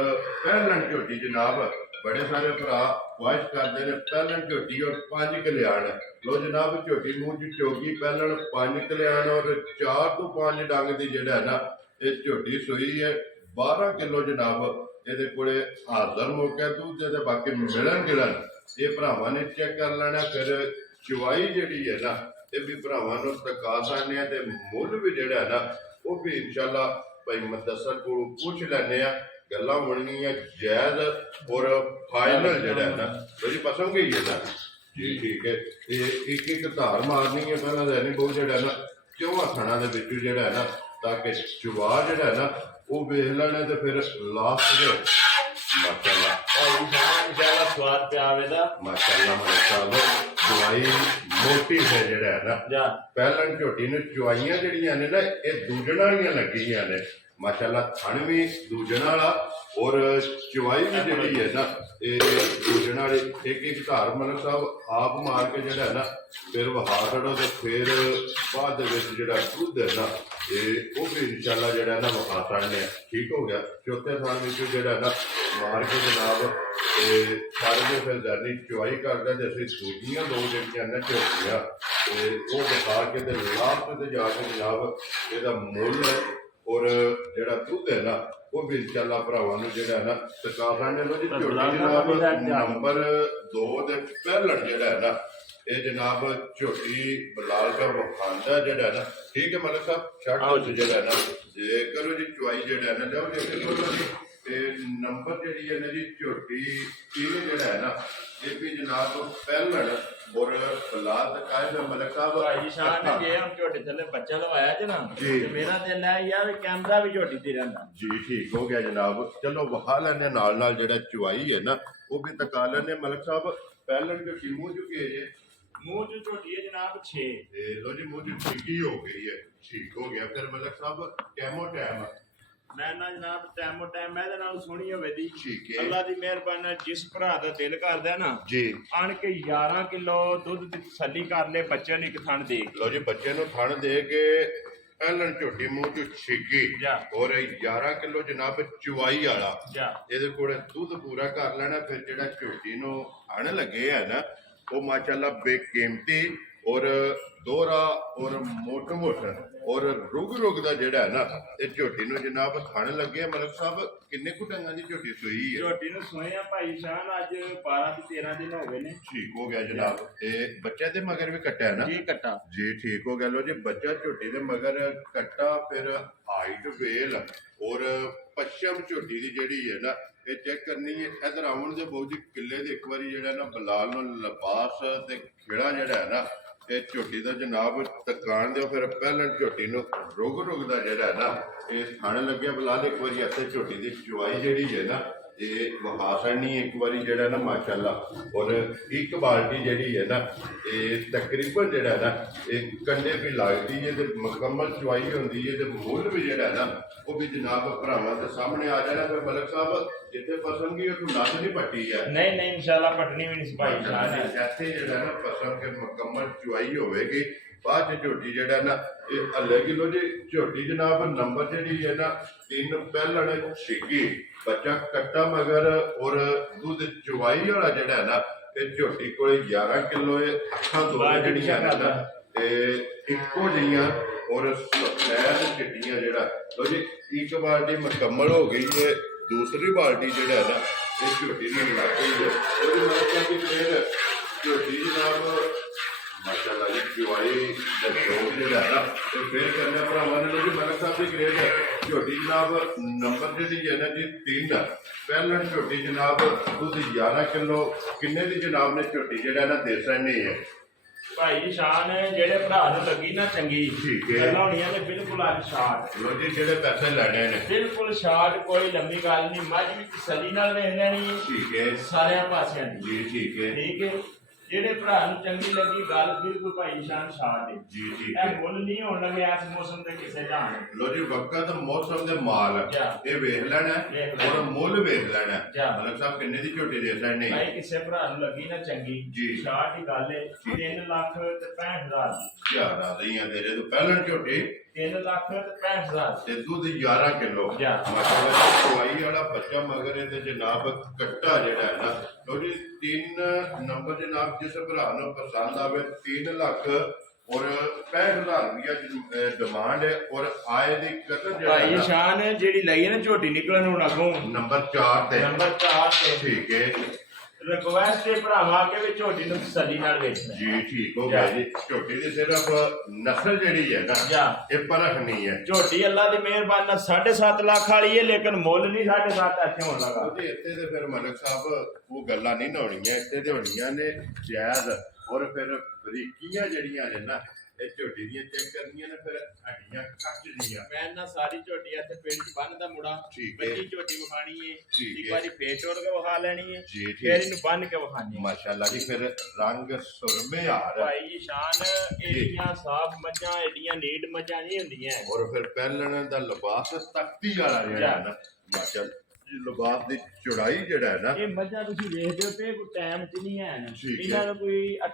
ਪਹਿਲਾਂ ਝੋਟੀ ਜਨਾਬ ਬੜੇ ਸਾਰੇ ਭਰਾ ਖੁਆਇਸ਼ ਕਰਦੇ ਨੇ ਪਹਿਲਾਂ ਝੋਟੀ ਔਰ 5 ਕਲਿਆਣ ਲੋ ਜਨਾਬ ਝੋਟੀ ਮੂੰਹ ਚ ਚੋਗੀ ਪਹਿਲਾਂ 5 ਕਲਿਆਣ ਔਰ 4 ਤੋਂ 5 ਡੰਗ ਦੀ ਜਿਹੜਾ ਨਾ ਇਹ ਝੋਟੀ ਸੋਈ ਹੈ 12 ਕਿਲੋ ਜਨਾਬ ਇਹਦੇ ਕੋਲੇ ਹਾਜ਼ਰ ਮੌਕਾ ਦੁੱਧ ਤੇ ਬਾਕੀ ਮਿਲਣ ਗਿਲਣ ਇਹ ਭਰਾਵਾਂ ਨੇ ਚੈੱਕ ਕਰ ਲੈਣਾ। ਫਿਰ ਚੁਆਈ ਜਿਹੜੀ ਹੈ ਨਾ ਇਹ ਵੀ ਭਰਾਵਾਂ ਨੂੰ ਤਕਾ ਸਕਦੇ ਆ ਤੇ ਮੁੱਲ ਵੀ ਜਿਹੜਾ ਨਾ ਉਹ ਵੀ ਇਨਸ਼ਾਅੱਲਾ ਭਾਈ ਮੁਦੱਸਰ ਕੋਲੋਂ ਪੁੱਛ ਲੈਣੇ ਆ ਗੱਲਾਂ ਹੋਣਗੀਆਂ ਜਾਇਜ਼ ਔਰ ਫਾਈਨਲ ਜਿਹੜਾ ਨਾ ਬੜੀ ਪਸੰਦ ਗਈ ਹੈ ਨਾ ਜੀ ਠੀਕ ਹੈ। ਇਹ ਇੱਕ ਧਾਰ ਮਾਰਨੀ ਹੈ ਪਹਿਲਾਂ ਲੈਣੀ ਬਹੁਤ ਜਿਹੜਾ ਨਾ ਕਿਉਂ ਥਣਾ ਦੇ ਵਿੱਚ ਜਿਹੜਾ ਨਾ ਤਾਂ ਕਿ ਚੁਆ ਜਿਹੜਾ ਨਾ ਉਹ ਵੇਖ ਲੈਣਾ ਤੇ ਫਿਰ ਲਾਸਟ ਦੇ ਮਾਸ਼ਾਅੱਲਾ ਇਨਸ਼ਾਅੱਲਾ ਸਵਾਦ ਤੇ ਆਵੇਗਾ ਮਾਸ਼ਾਅੱਲਾ ਚੁਆਈ ਮੋਟੀ ਹੈ ਜਿਹੜਾ ਨਾ ਪਹਿਲਾਂ ਝੋਟੀ ਨੂੰ ਚੁਆਈਆਂ ਜਿਹੜੀਆਂ ਨੇ ਨਾ ਇਹ ਦੂਜਣ ਵਾਲੀਆਂ ਲੱਗੀਆਂ ਨੇ ਮਾਸ਼ਾਅੱਲਾ ਥਣ ਵੀ ਦੂਜਣ ਵਾਲਾ ਔਰ ਚੁਆਈ ਵੀ ਜਿਹੜੀ ਹੈ ਨਾ ਇਹ ਦੂਜਣ ਵਾਲੇ ਇੱਕ ਧਾਰ ਮਲਕ ਸਾਹਿਬ ਆਪ ਮਾਰ ਕੇ ਜਿਹੜਾ ਨਾ ਫਿਰ ਵਹਾ ਛੱਡੋ ਤੇ ਫਿਰ ਬਾਅਦ ਦੇ ਵਿੱਚ ਜਿਹੜਾ ਦੁੱਧ ਹੈ ਨਾ ਇਹ ਉਹ ਵੀ ਇਨਸ਼ਾਅੱਲਾ ਜਿਹੜਾ ਨਾ ਵਹਾ ਛੱਡਨੇ ਠੀਕ ਹੋ ਗਿਆ। ਚੌਥੇ ਥਾਂ ਵਿੱਚ ਜਿਹੜਾ ਨਾ ਮਾਰ ਕੇ ਜਨਾਬ ਤੇ ਸਾਰੇ ਦੇ ਫਿਰ ਜਾਨੀ ਚੁਆਈ ਕਰਦਾ ਤੇ ਅਸੀਂ ਦੂਜੀਆਂ ਦੋ ਜਿਹੜੀਆਂ ਨਾ ਝੋਟੀਆਂ ਤੇ ਉਹ ਵਹਾ ਕੇ ਤੇ ਲਾਸਟ ਤੇ ਜਾ ਕੇ ਜਨਾਬ ਇਹਦਾ ਮੁੱਲ ਔਰ ਜਿਹੜਾ ਦੁੱਧ ਹੈ ਨਾ ਉਹ ਵੀ ਇਨਸ਼ਾਅੱਲਾ ਭਰਾਵਾਂ ਨੂੰ ਜਿਹੜਾ ਨਾ ਤਕਾਰਾਂ ਨੇ ਲੋ ਜੀ ਝੋਟੀ ਜਨਾਬ ਨੰਬਰ 2 ਦੇ ਪਹਿਲਾਂ ਜਿਹੜਾ ਹੈ ਨਾ ਇਹ ਜਨਾਬ ਝੋਟੀ ਬਲਾਲ ਦਾ ਵਖਾਂਦਾ ਜਿਹੜਾ ਨਾ ਠੀਕ ਹੈ ਮਲਕ ਸਾਹਿਬ ਛੱਡ ਜਿਹੜਾ ਨਾ ਜੇ ਕਰੋ ਜੀ ਚੁਆਈ ਜਿਹੜਾ ਨਾ ਲਿਓ ਜੀ ਤੇ ਨੰਬਰ ਜਿਹੜੀ ਹੈ ਨਾ ਜੀ ਝੋਟੀ ਇਹ ਜਿਹੜਾ ਹੈ ਨਾ ਇਹ ਵੀ ਜਨਾਬ ਪਹਿਲਾਂ ਔਰ ਬਲਾਲ ਦਾ ਕਾਇਦਾ ਮਲਕ ਸਾਹਿਬ ਭਾਈ ਸ਼ਾਨ ਨੇ ਜੇ ਹਮ ਝੋਟੀ ਥੱਲੇ ਬੱਚਾ ਲਵਾਇਆ ਜੇ ਨਾ ਤੇ ਮੇਰਾ ਦਿਲ ਹੈ ਯਾਰ ਕੈਮਰਾ ਵੀ ਝੋਟੀ ਤੇ ਰਹਿੰਦਾ ਜੀ ਠੀਕ ਹੋ ਗਿਆ ਜਨਾਬ। ਚਲੋ ਵਹਾ ਲੈਣੇ ਨਾਲ ਜਿਹੜਾ ਚੁਆਈ ਹੈ ਨਾ ਉਹ ਵੀ ਤਕਾ ਲੈਣੇ ਮਲਕ ਸਾਹਿਬ ਪਹਿਲਾਂ ਝੋਟੀ ਮੂੰਹ ਚੁੱਕੇ ਜੇ ਮੂੰਹ ਚ ਝੋਟੀ ਹੈ ਜਨਾਬ 6 ਤੇ ਲੋ ਜੀ ਮੂੰਹ ਚ ਠੀਕ ਹੋ ਗਈ ਹੈ ਠੀਕ ਹੋ ਗਿਆ। ਫਿਰ ਮਲਕ ਸਾਹਿਬ ਟੈਮੋ ਟੈਮ ਮੈਂ ਨਾ ਜਨਾਬ ਟੈਮੋ ਟੈਮ ਮੈਂ ਇਹਦੇ ਨਾਲ ਸੋਹਣੀ ਹੋਵੇ ਦੀ ਠੀਕ ਹੈ ਅੱਲਾ ਦੀ ਮਿਹਰਬਾਨੀ ਨਾਲ ਜਿਸ ਭਰਾ ਦਾ ਦਿਲ ਕਰਦਾ ਨਾ ਜੀ ਆਣ ਕੇ 11 ਕਿਲੋ ਦੁੱਧ ਦੀ ਤਸੱਲੀ ਕਰ ਲੈ ਬੱਚੇ ਨੂੰ ਇੱਕ ਥਣ ਦੇ ਲੋ ਜੀ ਬੱਚੇ ਨੂੰ ਥਣ ਦੇ ਕੇ ਪਹਿਲਾਂ ਝੋਟੀ ਮੂੰਹ ਚ ਛਿੱਗੀ ਔਰ 11 ਕਿਲੋ ਜਨਾਬ ਚੁਆਈ ਵਾਲਾ ਇਹਦੇ ਕੋਲੇ ਦੁੱਧ ਪੂਰਾ ਕਰ ਲੈਣਾ। ਫਿਰ ਜਿਹੜਾ ਝੋਟੀ ਨੂੰ ਹਣ ਲੱਗੇ ਆ ਨਾ ਉਹ ਮਾਸ਼ਾਅੱਲਾ ਬੇਕੀਮਤੀ ਔਰ ਦੋਹਰਾ ਔਰ ਮੋਟ ਔਰ ਰੁਗ ਦਾ ਜਿਹੜਾ ਹੈ ਨਾ ਇਹ ਝੋਟੀ ਨੂੰ ਜਨਾਬ ਥਣ ਲੱਗੇ ਮਲਕ ਸਾਹਿਬ ਕਿੰਨੇ ਕੁ ਟੰਗਾਂ ਦੀ ਝੋਟੀ ਸੋਈ ਹੈ? ਝੋਟੀ ਨੂੰ ਸੋਏ ਆ ਭਾਈ ਸ਼ਾਨ ਅੱਜ 12 ਤੇ 13 ਦਿਨ ਹੋ ਗਏ ਨੇ। ਠੀਕ ਹੋ ਗਿਆ ਜਨਾਬ। ਇਹ ਬੱਚੇ ਦੇ ਮਗਰ ਵੀ ਕੱਟਿਆ ਨਾ ਜੀ ਕੱਟਾ ਜੀ ਠੀਕ ਹੋ ਗਿਆ। ਲੋ ਜੀ ਬੱਚਾ ਝੋਟੀ ਦੇ ਮਗਰ ਕੱਟਾ ਫਿਰ ਹਾਈਟ ਵੇਲ ਔਰ ਪੱਛਮ ਝੋਟੀ ਦੀ ਜਿਹੜੀ ਹੈ ਨਾ ਇਹ ਚੈੱਕ ਕਰਨੀ ਹੈ। ਇਧਰ ਆਉਣ ਦੇ ਬਹੁਤ ਜੀ ਕਿੱਲੇ ਦੇ ਇੱਕ ਵਾਰੀ ਜਿਹੜਾ ਨਾ ਬਲਾਲ ਨੂੰ ਲਿਬਾਸ ਤੇ ਖੇੜਾ ਜਿਹੜਾ ਹੈ ਨਾ ਇਹ ਝੋਟੀ ਦਾ ਜਨਾਬ ਤਕਾਨ ਦਿਓ। ਫਿਰ ਪਹਿਲਾਂ ਝੋਟੀ ਨੂੰ ਰੁਗ ਦਾ ਜਿਹੜਾ ਹੈ ਨਾ ਇਹ ਥਣ ਲੱਗਿਆ ਬਲਾਲ ਇੱਕ ਵਾਰੀ ਇੱਥੇ ਝੋਟੀ ਦੀ ਚੁਆਈ ਜਿਹੜੀ ਹੈ ਨਾ ਇਹ ਵਿਖਾ ਸਕਣੀ ਇੱਕ ਵਾਰੀ ਜਿਹੜਾ ਨਾ ਮਾਸ਼ਾਅੱਲਾ। ਔਰ ਇੱਕ ਬਾਲਟੀ ਜਿਹੜੀ ਹੈ ਨਾ ਇਹ ਤਕਰੀਬਨ ਜਿਹੜਾ ਨਾ ਇਹ ਕੰਡੇ ਵੀ ਲੱਗਦੀ ਹੈ ਤੇ ਮੁਕੰਮਲ ਚੁਆਈ ਹੁੰਦੀ ਹੈ ਤੇ ਮੁੱਲ ਵੀ ਜਿਹੜਾ ਨਾ ਉਹ ਵੀ ਜਨਾਬ ਭਰਾਵਾਂ ਦੇ ਸਾਹਮਣੇ ਆ ਜਾਣਾ। ਫਿਰ ਮਲਕ ਸਾਹਿਬ ਜਿੱਥੇ ਪਸੰਦ ਕੀ ਉਹ ਲੱਤ ਨਹੀਂ ਪੱਟੀ ਹੈ। ਨਹੀਂ ਨਹੀਂ ਇਨਸ਼ਾਅੱਲਾ ਪਟਣੀ ਵੀ ਨਹੀਂ ਭਾਈ ਸ਼ਾਨ ਹੈ। ਇੱਥੇ ਜਿਹੜਾ ਨਾ ਪਸੰਦ ਕੇ ਮੁਕੰਮਲ ਚੁਆਈ ਹੋਵੇਗੀ। ਬਾਅਦ ਚ ਝੋਟੀ ਜਿਹੜਾ ਨਾ ਇਹ ਅੱਲੇ ਕਿਲੋ ਜੀ ਝੋਟੀ ਜਨਾਬ ਨੰਬਰ ਜਿਹੜੀ ਹੈ ਨਾ 3 ਪਹਿਲਣ ਛਿੱਗੀ ਬੱਚਾ ਕੱਟਾ ਮਗਰ ਔਰ ਦੁੱਧ ਚੁਆਈ ਵਾਲਾ ਜਿਹੜਾ ਹੈ ਨਾ ਇਹ ਝੋਟੀ ਕੋਲੇ 11 ਕਿਲੋ ਇਹ ਅੱਖਾਂ ਦੋ ਜਿਹੜੀਆਂ ਨੇ ਨਾ ਤੇ ਇੱਕੋ ਜਿਹੀਆਂ ਔਰ ਸਫੈਦ ਚਿੱਟੀਆਂ ਜਿਹੜਾ ਲੋ ਜੀ ਇੱਕ ਬਾਲਟੀ ਮੁਕੰਮਲ ਹੋ ਗਈ ਹੈ। ਦੂਸਰੀ ਬਾਲਟੀ ਜਿਹੜਾ ਹੈ ਨਾ ਇਹ ਝੋਟੀ ਨੂੰ ਲੱਗ ਗਈ ਹੈ। ਉਹਦੀ ਮਤਲਬ ਕਿ ਫਿਰ ਝੋਟੀ ਜਨਾਬ ਮਾਸ਼ਾਅੱਲਾ ਜੀ ਚੁਆਈ ਦਾ ਸ਼ੌਕ ਜਿਹੜਾ ਹੈ ਨਾ ਇਹ ਫਿਰ ਕਰਨਾ ਭਰਾਵਾਂ ਨੇ ਜੀ ਮਲਕ ਸਾਹਿਬ ਦੀ ਗ੍ਰੇਡ ਹੈ। ਝੋਟੀ ਜਨਾਬ ਨੰਬਰ ਜਿਹੜੀ ਹੈ ਨਾ ਜੀ 3 ਪਹਿਲਾਂ ਝੋਟੀ ਜਨਾਬ ਦੁੱਧ 11 ਕਿਲੋ ਕਿੰਨੇ ਦੀ ਜਨਾਬ ਨੇ ਝੋਟੀ ਜਿਹੜਾ ਨਾ ਦੇ ਸਕਣੀ ਹੈ। ਭਾਈ ਸ਼ਾਨ ਜਿਹੜੇ ਭਰਾ ਨੂੰ ਲੱਗੀ ਨਾ ਚੰਗੀ ਠੀਕ ਹੈ ਲਾਉਣੀਆਂ ਨੇ ਬਿਲਕੁਲ ਅੱਜ ਸ਼ਾਟ ਲੋ ਜੀ ਜਿਹੜੇ ਪੈਸੇ ਲੈਣੇ ਨੇ ਬਿਲਕੁਲ ਸ਼ਾਟ ਕੋਈ ਲੰਮੀ ਗੱਲ ਨਹੀਂ। ਮੱਝ ਵੀ ਤਸੱਲੀ ਨਾਲ ਵੇਖ ਲੈਣੀ ਹੈ ਠੀਕ ਹੈ ਸਾਰਿਆਂ ਪਾਸਿਆਂ ਦੀ। ਜੀ ਠੀਕ ਹੈ ਠੀਕ ਹੈ ਜਿਹੜੇ ਭਰਾ ਨੂੰ ਚੰਗੀ ਲੱਗੀ ਗੱਲ ਬਿਲਕੁਲ ਭਾਈ ਸ਼ਾਨ ਸ਼ਾਟ ਹੈ। ਜੀ ਠੀਕ ਇਹ ਹੈ ਮੁੱਲ ਨਹੀਂ ਹੋਣ ਲੱਗੇ ਇਸ ਮੌਸਮ ਤੇ ਕਿਸੇ ਜਾਣ। ਲੋ ਜੀ ਵਕਤ ਮੌਸਮ ਦੇ ਮਾਲ ਇਹ ਵੇਖ ਲੈਣਾ ਔਰ ਮੁੱਲ ਵੇਖ ਲੈਣਾ। ਮਲਕ ਸਾਹਿਬ ਕਿੰਨੇ ਦੀ ਝੋਟੀ ਦੇ ਸਕਣੇ ਭਾਈ ਕਿਸੇ ਭਰਾ ਨੂੰ ਲੱਗੀ ਨਾ ਚੰਗੀ ਜੀ ਸ਼ਾਟ ਦੀ ਗੱਲ ਹੈ 3,65,000 ਯਾਰ ਆ ਰਹੀਆਂ ਤੇਰੇ ਤੋਂ ਪਹਿਲਾਂ ਝੋਟੀ 3,65,000 ਤੇ ਦੁੱਧ 11 ਕਿਲੋ ਜਾ। ਮਤਲਬ ਚੁਆਈ ਵਾਲਾ ਬੱਚਾ ਮਗਰ ਇਹਦੇ ਜਨਾਬ ਕੱਟਾ ਜਿਹੜਾ ਹੈ ਨਾ ਲੋ ਜੀ 3 ਨੰਬਰ ਜਨਾਬ ਜਿਸ ਭਰਾ ਨੂੰ ਪਸੰਦ ਆਵੇ 3 ਲੱਖ ਔਰ 65,000 ਰੁਪਇਆ ਡਿਮਾਂਡ ਹੈ ਔਰ ਆਏ ਦੀ ਕਦਰ ਜਿਹੜਾ ਭਾਈ ਹੈ ਸ਼ਾਨ ਜਿਹੜੀ ਲਈ ਹੈ ਨਾ ਝੋਟੀ ਨਿਕਲਣ ਨੂੰ ਲੱਗੋ ਨੰਬਰ 4 ਤੇ ਨੰਬਰ 4 ਤੇ ਠੀਕ ਹੈ ਰਿਕਵੈਸਟ ਹੈ ਭਰਾਵਾਂ ਕੇ ਵੀ ਝੋਟੀ ਨੂੰ ਤਸੱਲੀ ਨਾਲ ਵੇਚਣਾ ਜੀ ਠੀਕ ਹੋ ਗਿਆ ਜੀ। ਝੋਟੀ ਦੀ ਸਿਰਫ ਨਸਲ ਜਿਹੜੀ ਹੈ ਨਾ ਜਾ ਇਹ ਪਰਖ ਨਹੀਂ ਹੈ। ਝੋਟੀ ਅੱਲਾ ਦੀ ਮਿਹਰਬਾਨੀ ਨਾਲ 7.5 ਲੱਖ ਵਾਲੀ ਹੈ ਲੇਕਿਨ ਮੁੱਲ ਨਹੀਂ 7.5 ਇੱਥੇ ਹੋਣ ਲੱਗਾ। ਉਹਦੇ ਇੱਥੇ ਤੇ ਫਿਰ ਮਲਕ ਸਾਹਿਬ ਉਹ ਗੱਲਾਂ ਨਹੀਂ ਨਾ ਹੋਣੀਆਂ ਇੱਥੇ ਤੇ ਹੋਣੀਆਂ ਨੇ ਜਾਇਜ਼ ਔਰ ਫਿਰ ਬਰੀਕੀਆਂ ਜਿਹੜੀਆਂ ਨੇ ਨਾ ਇਹ ਝੋਟੀ ਦੀਆਂ ਚੈੱਕ ਕਰਨੀਆਂ ਨੇ ਫਿਰ ਹੱਡੀਆਂ ਕੱਟ ਦੀਆਂ। ਮੈਂ ਨਾ ਸਾਰੀ ਝੋਟੀ ਇੱਥੇ ਪਿੰਡ 'ਚ ਬੰਨਦਾ ਮੁੜਾ ਠੀਕ ਹੈ ਬੱਚੀ ਝੋਟੀ ਵਿਖਾਣੀ ਹੈ ਠੀਕ ਇੱਕ ਹੈ ਵਾਰੀ ਫੇਰ ਤੋੜ ਕੇ ਵਿਖਾ ਲੈਣੀ ਹੈ ਜੀ ਫਿਰ ਠੀਕ ਇਹਨੂੰ ਬੰਨ ਕੇ ਵਿਖਾਣੀ ਹੈ। ਮਾਸ਼ਾਅੱਲਾ ਜੀ ਫਿਰ ਰੰਗ ਸੁਰਮੇ ਹਾਰ ਭਾਈ ਸ਼ਾਨ ਏਡੀਆਂ ਸਾਫ ਮੱਝਾਂ ਏਡੀਆਂ ਨੀਟ ਮੱਝਾਂ ਨਹੀਂ ਹੁੰਦੀਆਂ। ਔਰ ਫਿਰ ਪਹਿਲਣ ਦਾ ਲਿਬਾਸ ਤਖਤੀ ਵਾਲਾ ਜਿਹੜਾ ਹੈ ਨਾ ਮਾਸ਼ਾਅੱਲਾ ਲਿਬਾਸ ਦੀ ਚੌੜਾਈ ਜਿਹੜਾ ਹੈ ਨਾ ਇਹ ਮੱਝਾਂ ਤੁਸੀਂ ਵੇਖਦੇ ਹੋ ਤੇ ਕੋਈ ਟਾਈਮ 'ਚ ਨਹੀਂ ਹੈ ਠੀਕ ਹੈ। ਇਹਨਾਂ ਨੂੰ ਕੋਈ 8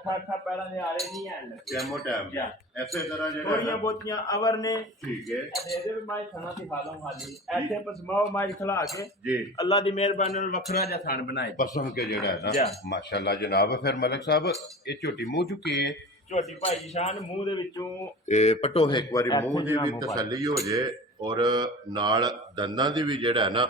ਪੈਰਾਂ ਦੇ ਆਰੇ ਨਹੀਂ ਹੈ ਕੈਮੋ ਟਾਈਮ ਜਾ। ਐਸੇ ਤਰ੍ਹਾਂ ਜਿਹੜਾ ਥੋੜੀਆਂ ਨਾ ਬਹੁਤੀਆਂ ਅਵਰ ਨੇ ਠੀਕ ਹੈ ਇਹਦੇ ਵੀ ਮਾਈ ਖਾਣਾ ਤੇ ਹਾਲੋਂ ਹਾਲੀ ਇੱਥੇ ਪਸਮਾਓ ਮਾਈ ਖਲਾ ਕੇ ਜੀ ਅੱਲਾ ਦੀ ਮਿਹਰਬਾਨੀ ਨਾਲ ਵੱਖਰਾ ਜਿਹਾ ਥਾਨ ਬਣਾਏ ਪਸੰਦ ਕੇ ਜਿਹੜਾ ਹੈ ਜਾ। ਨਾ ਮਾਸ਼ਾਅੱਲਾ ਜਨਾਬ। ਫਿਰ ਮਲਕ ਸਾਹਿਬ ਇਹ ਝੋਟੀ ਮੂੰਹ ਚੁੱਕੀ ਹੈ ਝੋਟੀ ਭਾਈ ਨਿਸ਼ਾਨ ਮੂੰਹ ਦੇ ਵਿੱਚੋਂ ਇਹ ਪਟੋ ਇੱਕ ਵਾਰੀ ਇੱਥੇ ਮੂੰਹ ਦੀ ਜਿਹੜਾ ਵੀ ਮੂੰਹ ਤਸੱਲੀ ਹੋ ਜੇ ਔਰ ਨਾਲ ਦੰਦਾਂ ਦੀ ਵੀ ਜਿਹੜਾ ਹੈ ਨਾ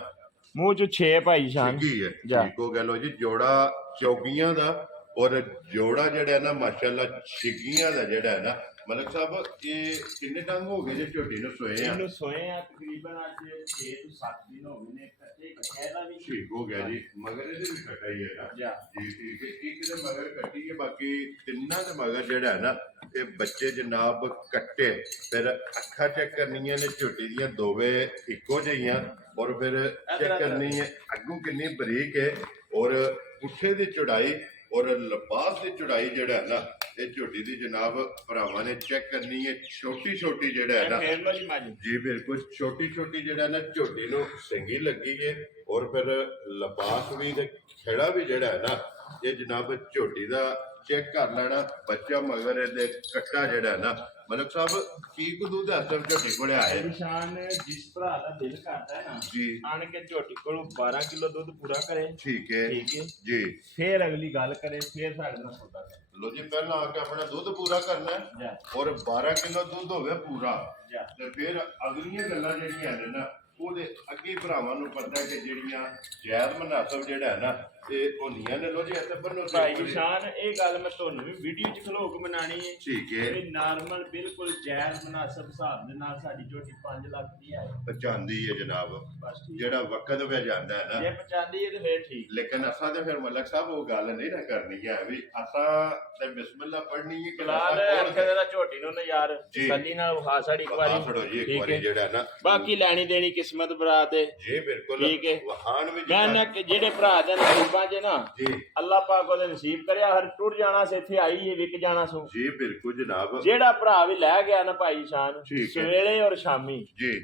ਮੂੰਹ 'ਚ 6 ਭਾਈ ਨਿਸ਼ਾਨ ਚੰਗੀ ਹੈ। ਜਾ। ਠੀਕ ਹੋ ਗਿਆ ਲੋ ਜੀ ਜੋੜਾ ਚੌਗੀਆਂ ਦਾ ਔਰ ਜੋੜਾ ਜਿਹੜਾ ਹੈ ਨਾ ਮਾਸ਼ਾਅੱਲਾ ਛਿੱਗੀਆਂ ਦਾ ਜਿਹੜਾ ਹੈ ਨਾ ਮਲਕ ਸਾਹਿਬ ਇਹ ਕਿੰਨੇ ਡੰਗ ਹੋ ਗਏ ਜੇ ਝੋਟੀ ਨੂੰ ਸੋਏ ਆ। ਇਹਨੂੰ ਸੋਏ ਆ ਤਕਰੀਬਨ ਅੱਜ 6 ਤੋਂ 7 ਦਿਨ ਹੋ ਗਏ ਨੇ ਕੱਟੇ ਕੱਟਿਆ ਦਾ ਵੀ ਠੀਕ ਹੋ ਗਿਆ ਜੀ। ਮਗਰ ਇਹਦੇ ਵੀ ਕੱਟਾ ਹੀ ਹੈ ਨਾ ਜਾ। ਜੀ ਠੀਕ ਹੈ। ਇੱਕ ਦੇ ਮਗਰ ਕੱਟੀ ਹੈ ਬਾਕੀ ਤਿੰਨਾਂ ਦੇ ਮਗਰ ਜਿਹੜਾ ਹੈ ਨਾ ਇਹ ਬੱਚੇ ਜਨਾਬ ਕੱਟੇ ਫਿਰ ਅੱਖਾਂ ਚੈੱਕ ਕਰਨੀਆਂ ਨੇ ਝੋਟੀ ਦੀਆਂ ਦੋਵੇਂ ਇੱਕੋ ਜਿਹੀਆਂ ਔਰ ਫਿਰ ਚੈੱਕ ਕਰਨੀ ਹੈ ਅੱਗੋਂ ਕਿੰਨੀ ਬਰੀਕ ਹੈ ਔਰ ਪੁੱਠੇ ਦੀ ਚੌੜਾਈ ਔਰ ਲਿਬਾਸ ਦੀ ਚੌੜਾਈ ਜਿਹੜਾ ਹੈ ਨਾ ਇਹ ਝੋਟੀ ਦੀ ਜਨਾਬ ਭਰਾਵਾਂ ਨੇ ਚੈੱਕ ਕਰਨੀ ਹੈ। ਛੋਟੀ ਛੋਟੀ ਜਿਹੜਾ ਹੈ ਨਾ ਫੇਰ ਲੋ ਜੀ ਮੱਝ ਜੀ ਬਿਲਕੁਲ ਛੋਟੀ ਛੋਟੀ ਜਿਹੜਾ ਨਾ ਝੋਟੀ ਨੂੰ ਚੰਗੀ ਲੱਗੀ ਹੈ ਔਰ ਫਿਰ ਲਿਬਾਸ ਵੀ ਤੇ ਖੇੜਾ ਵੀ ਜਿਹੜਾ ਹੈ ਨਾ ਇਹ ਜਨਾਬ ਝੋਟੀ ਦਾ ਚੈੱਕ ਕਰ ਲੈਣਾ। ਬੱਚਾ ਮਗਰ ਇਹਦੇ ਕੱਟਾ ਜਿਹੜਾ ਹੈ ਨਾ ਮਲਕ ਸਾਹਿਬ ਕੀ ਕੁ ਦੁੱਧ ਅਸਰ ਝੋਟੀ ਕੋਲੇ ਆਏ ਨਿਸ਼ਾਨ ਜਿਸ ਭਰਾ ਦਾ ਦਿਲ ਕਰਦਾ ਹੈ ਨਾ ਜੀ ਆਣ ਕੇ ਝੋਟੀ ਕੋਲੋਂ 12 ਕਿਲੋ ਦੁੱਧ ਪੂਰਾ ਕਰੇ ਠੀਕ ਹੈ ਠੀਕ ਹੈ ਜੀ। ਫੇਰ ਅਗਲੀ ਗੱਲ ਕਰੇ ਫੇਰ ਸਾਡੇ ਨਾਲ ਸੌਦਾ ਕਰੇ ਲੋ ਜੀ ਪਹਿਲਾਂ ਆ ਕੇ ਆਪਣਾ ਦੁੱਧ ਪੂਰਾ ਕਰਨਾ ਹੈ ਜਾ ਔਰ 12 ਕਿਲੋ ਦੁੱਧ ਹੋਵੇ ਪੂਰਾ ਜਾ ਤੇ ਫਿਰ ਅਗਲੀਆਂ ਗੱਲਾਂ ਜਿਹੜੀਆਂ ਨੇ ਨਾ ਉਹਦੇ ਅੱਗੇ ਭਰਾਵਾਂ ਨੂੰ ਪਤਾ ਹੈ ਕਿ ਜਿਹੜੀਆਂ ਜਾਇਜ਼ ਮਨਾਸਬ ਜਿਹੜਾ ਹੈ ਨਾ ਤੇ ਹੋਣੀਆਂ ਨੇ ਲੋ ਜੀ ਇੱਥੇ ਬੰਨੋ ਭਾਈ ਨਿਸ਼ਾਨ ਇਹ ਗੱਲ ਮੈਂ ਤੁਹਾਨੂੰ ਵੀ ਵੀਡੀਓ ਚ ਖਲੋ ਕੇ ਬਣਾਣੀ ਹੈ। ਠੀਕ ਹੈ ਇਹ ਨਾਰਮਲ ਬਿਲਕੁਲ ਜਾਇਜ਼ ਮੁਨਾਸਬ ਹਿਸਾਬ ਦੇ ਨਾਲ ਸਾਡੀ ਝੋਟੀ 5 ਲੱਖ ਦੀ ਹੈ। ਪਹੁੰਚਾਉਂਦੀ ਹੈ ਜਨਾਬ, ਬਸ ਠੀਕ ਜਿਹੜਾ ਵਕਤ ਵੇ ਜਾਂਦਾ ਹੈ ਨਾ, ਜੇ ਪਹੁੰਚਾਉਂਦੀ ਹੈ ਤੇ ਫਿਰ ਠੀਕ। ਲੇਕਿਨ ਅਸਾਂ ਤੇ ਫਿਰ ਮਲਕ ਸਾਹਿਬ ਉਹ ਗੱਲ ਨਹੀਂ ਨਾ ਕਰਨੀ ਹੈ ਵੀ ਅਸਾਂ ਤੇ ਬਿਸਮਿਲ੍ਲਾ ਪੜ੍ਹਨੀ ਹੈ ਕਿ ਫਿਲਹਾਲ ਇੱਥੇ ਦਾ ਝੋਟੀ ਨੂੰ ਨਾ ਯਾਰ ਤਸੱਲੀ ਨਾਲ ਵਿਖਾ ਸਾਡੀ ਇੱਕ ਵਾਰੀ ਛੜੋ ਜੀ ਇੱਕ ਵਾਰੀ ਜਿਹੜਾ ਨਾ, ਬਾਕੀ ਲੈਣੀ ਦੇਣੀ ਕਿਸਮਤ ਬਰਾਤ ਹੈ ਜੀ ਬਿਲਕੁਲ ਠੀਕ ਹੈ। ਵਹਾਨ ਵੀ ਮੈਂ ਨਾ ਕਿ ਜਿਹੜੇ ਭਰਾ ਦੇ ਨਸੀਬਾਂ 'ਚ ਨਾ ਜੀ ਅੱਲਾਹ ਪਾਕ ਉਹਦੇ ਨਸੀਬ ਕਰਿਆ ਹਰ ਟੁੱਟ ਜਾਣਾ ਸੀ ਇੱਥੇ ਆਈ ਹੈ ਵਿਕ ਜਾਣਾ ਸੋ ਜੀ ਬਿਲਕੁਲ ਜਨਾਬ ਜਿਹੜਾ ਭਰਾ ਵੀ ਲੈ ਗਿਆ ਨਾ ਭਾਈ ਸ਼ਾਨ ਠੀਕ ਹੈ। ਸਵੇਰੇ ਔਰ ਸ਼ਾਮੀ ਜੀ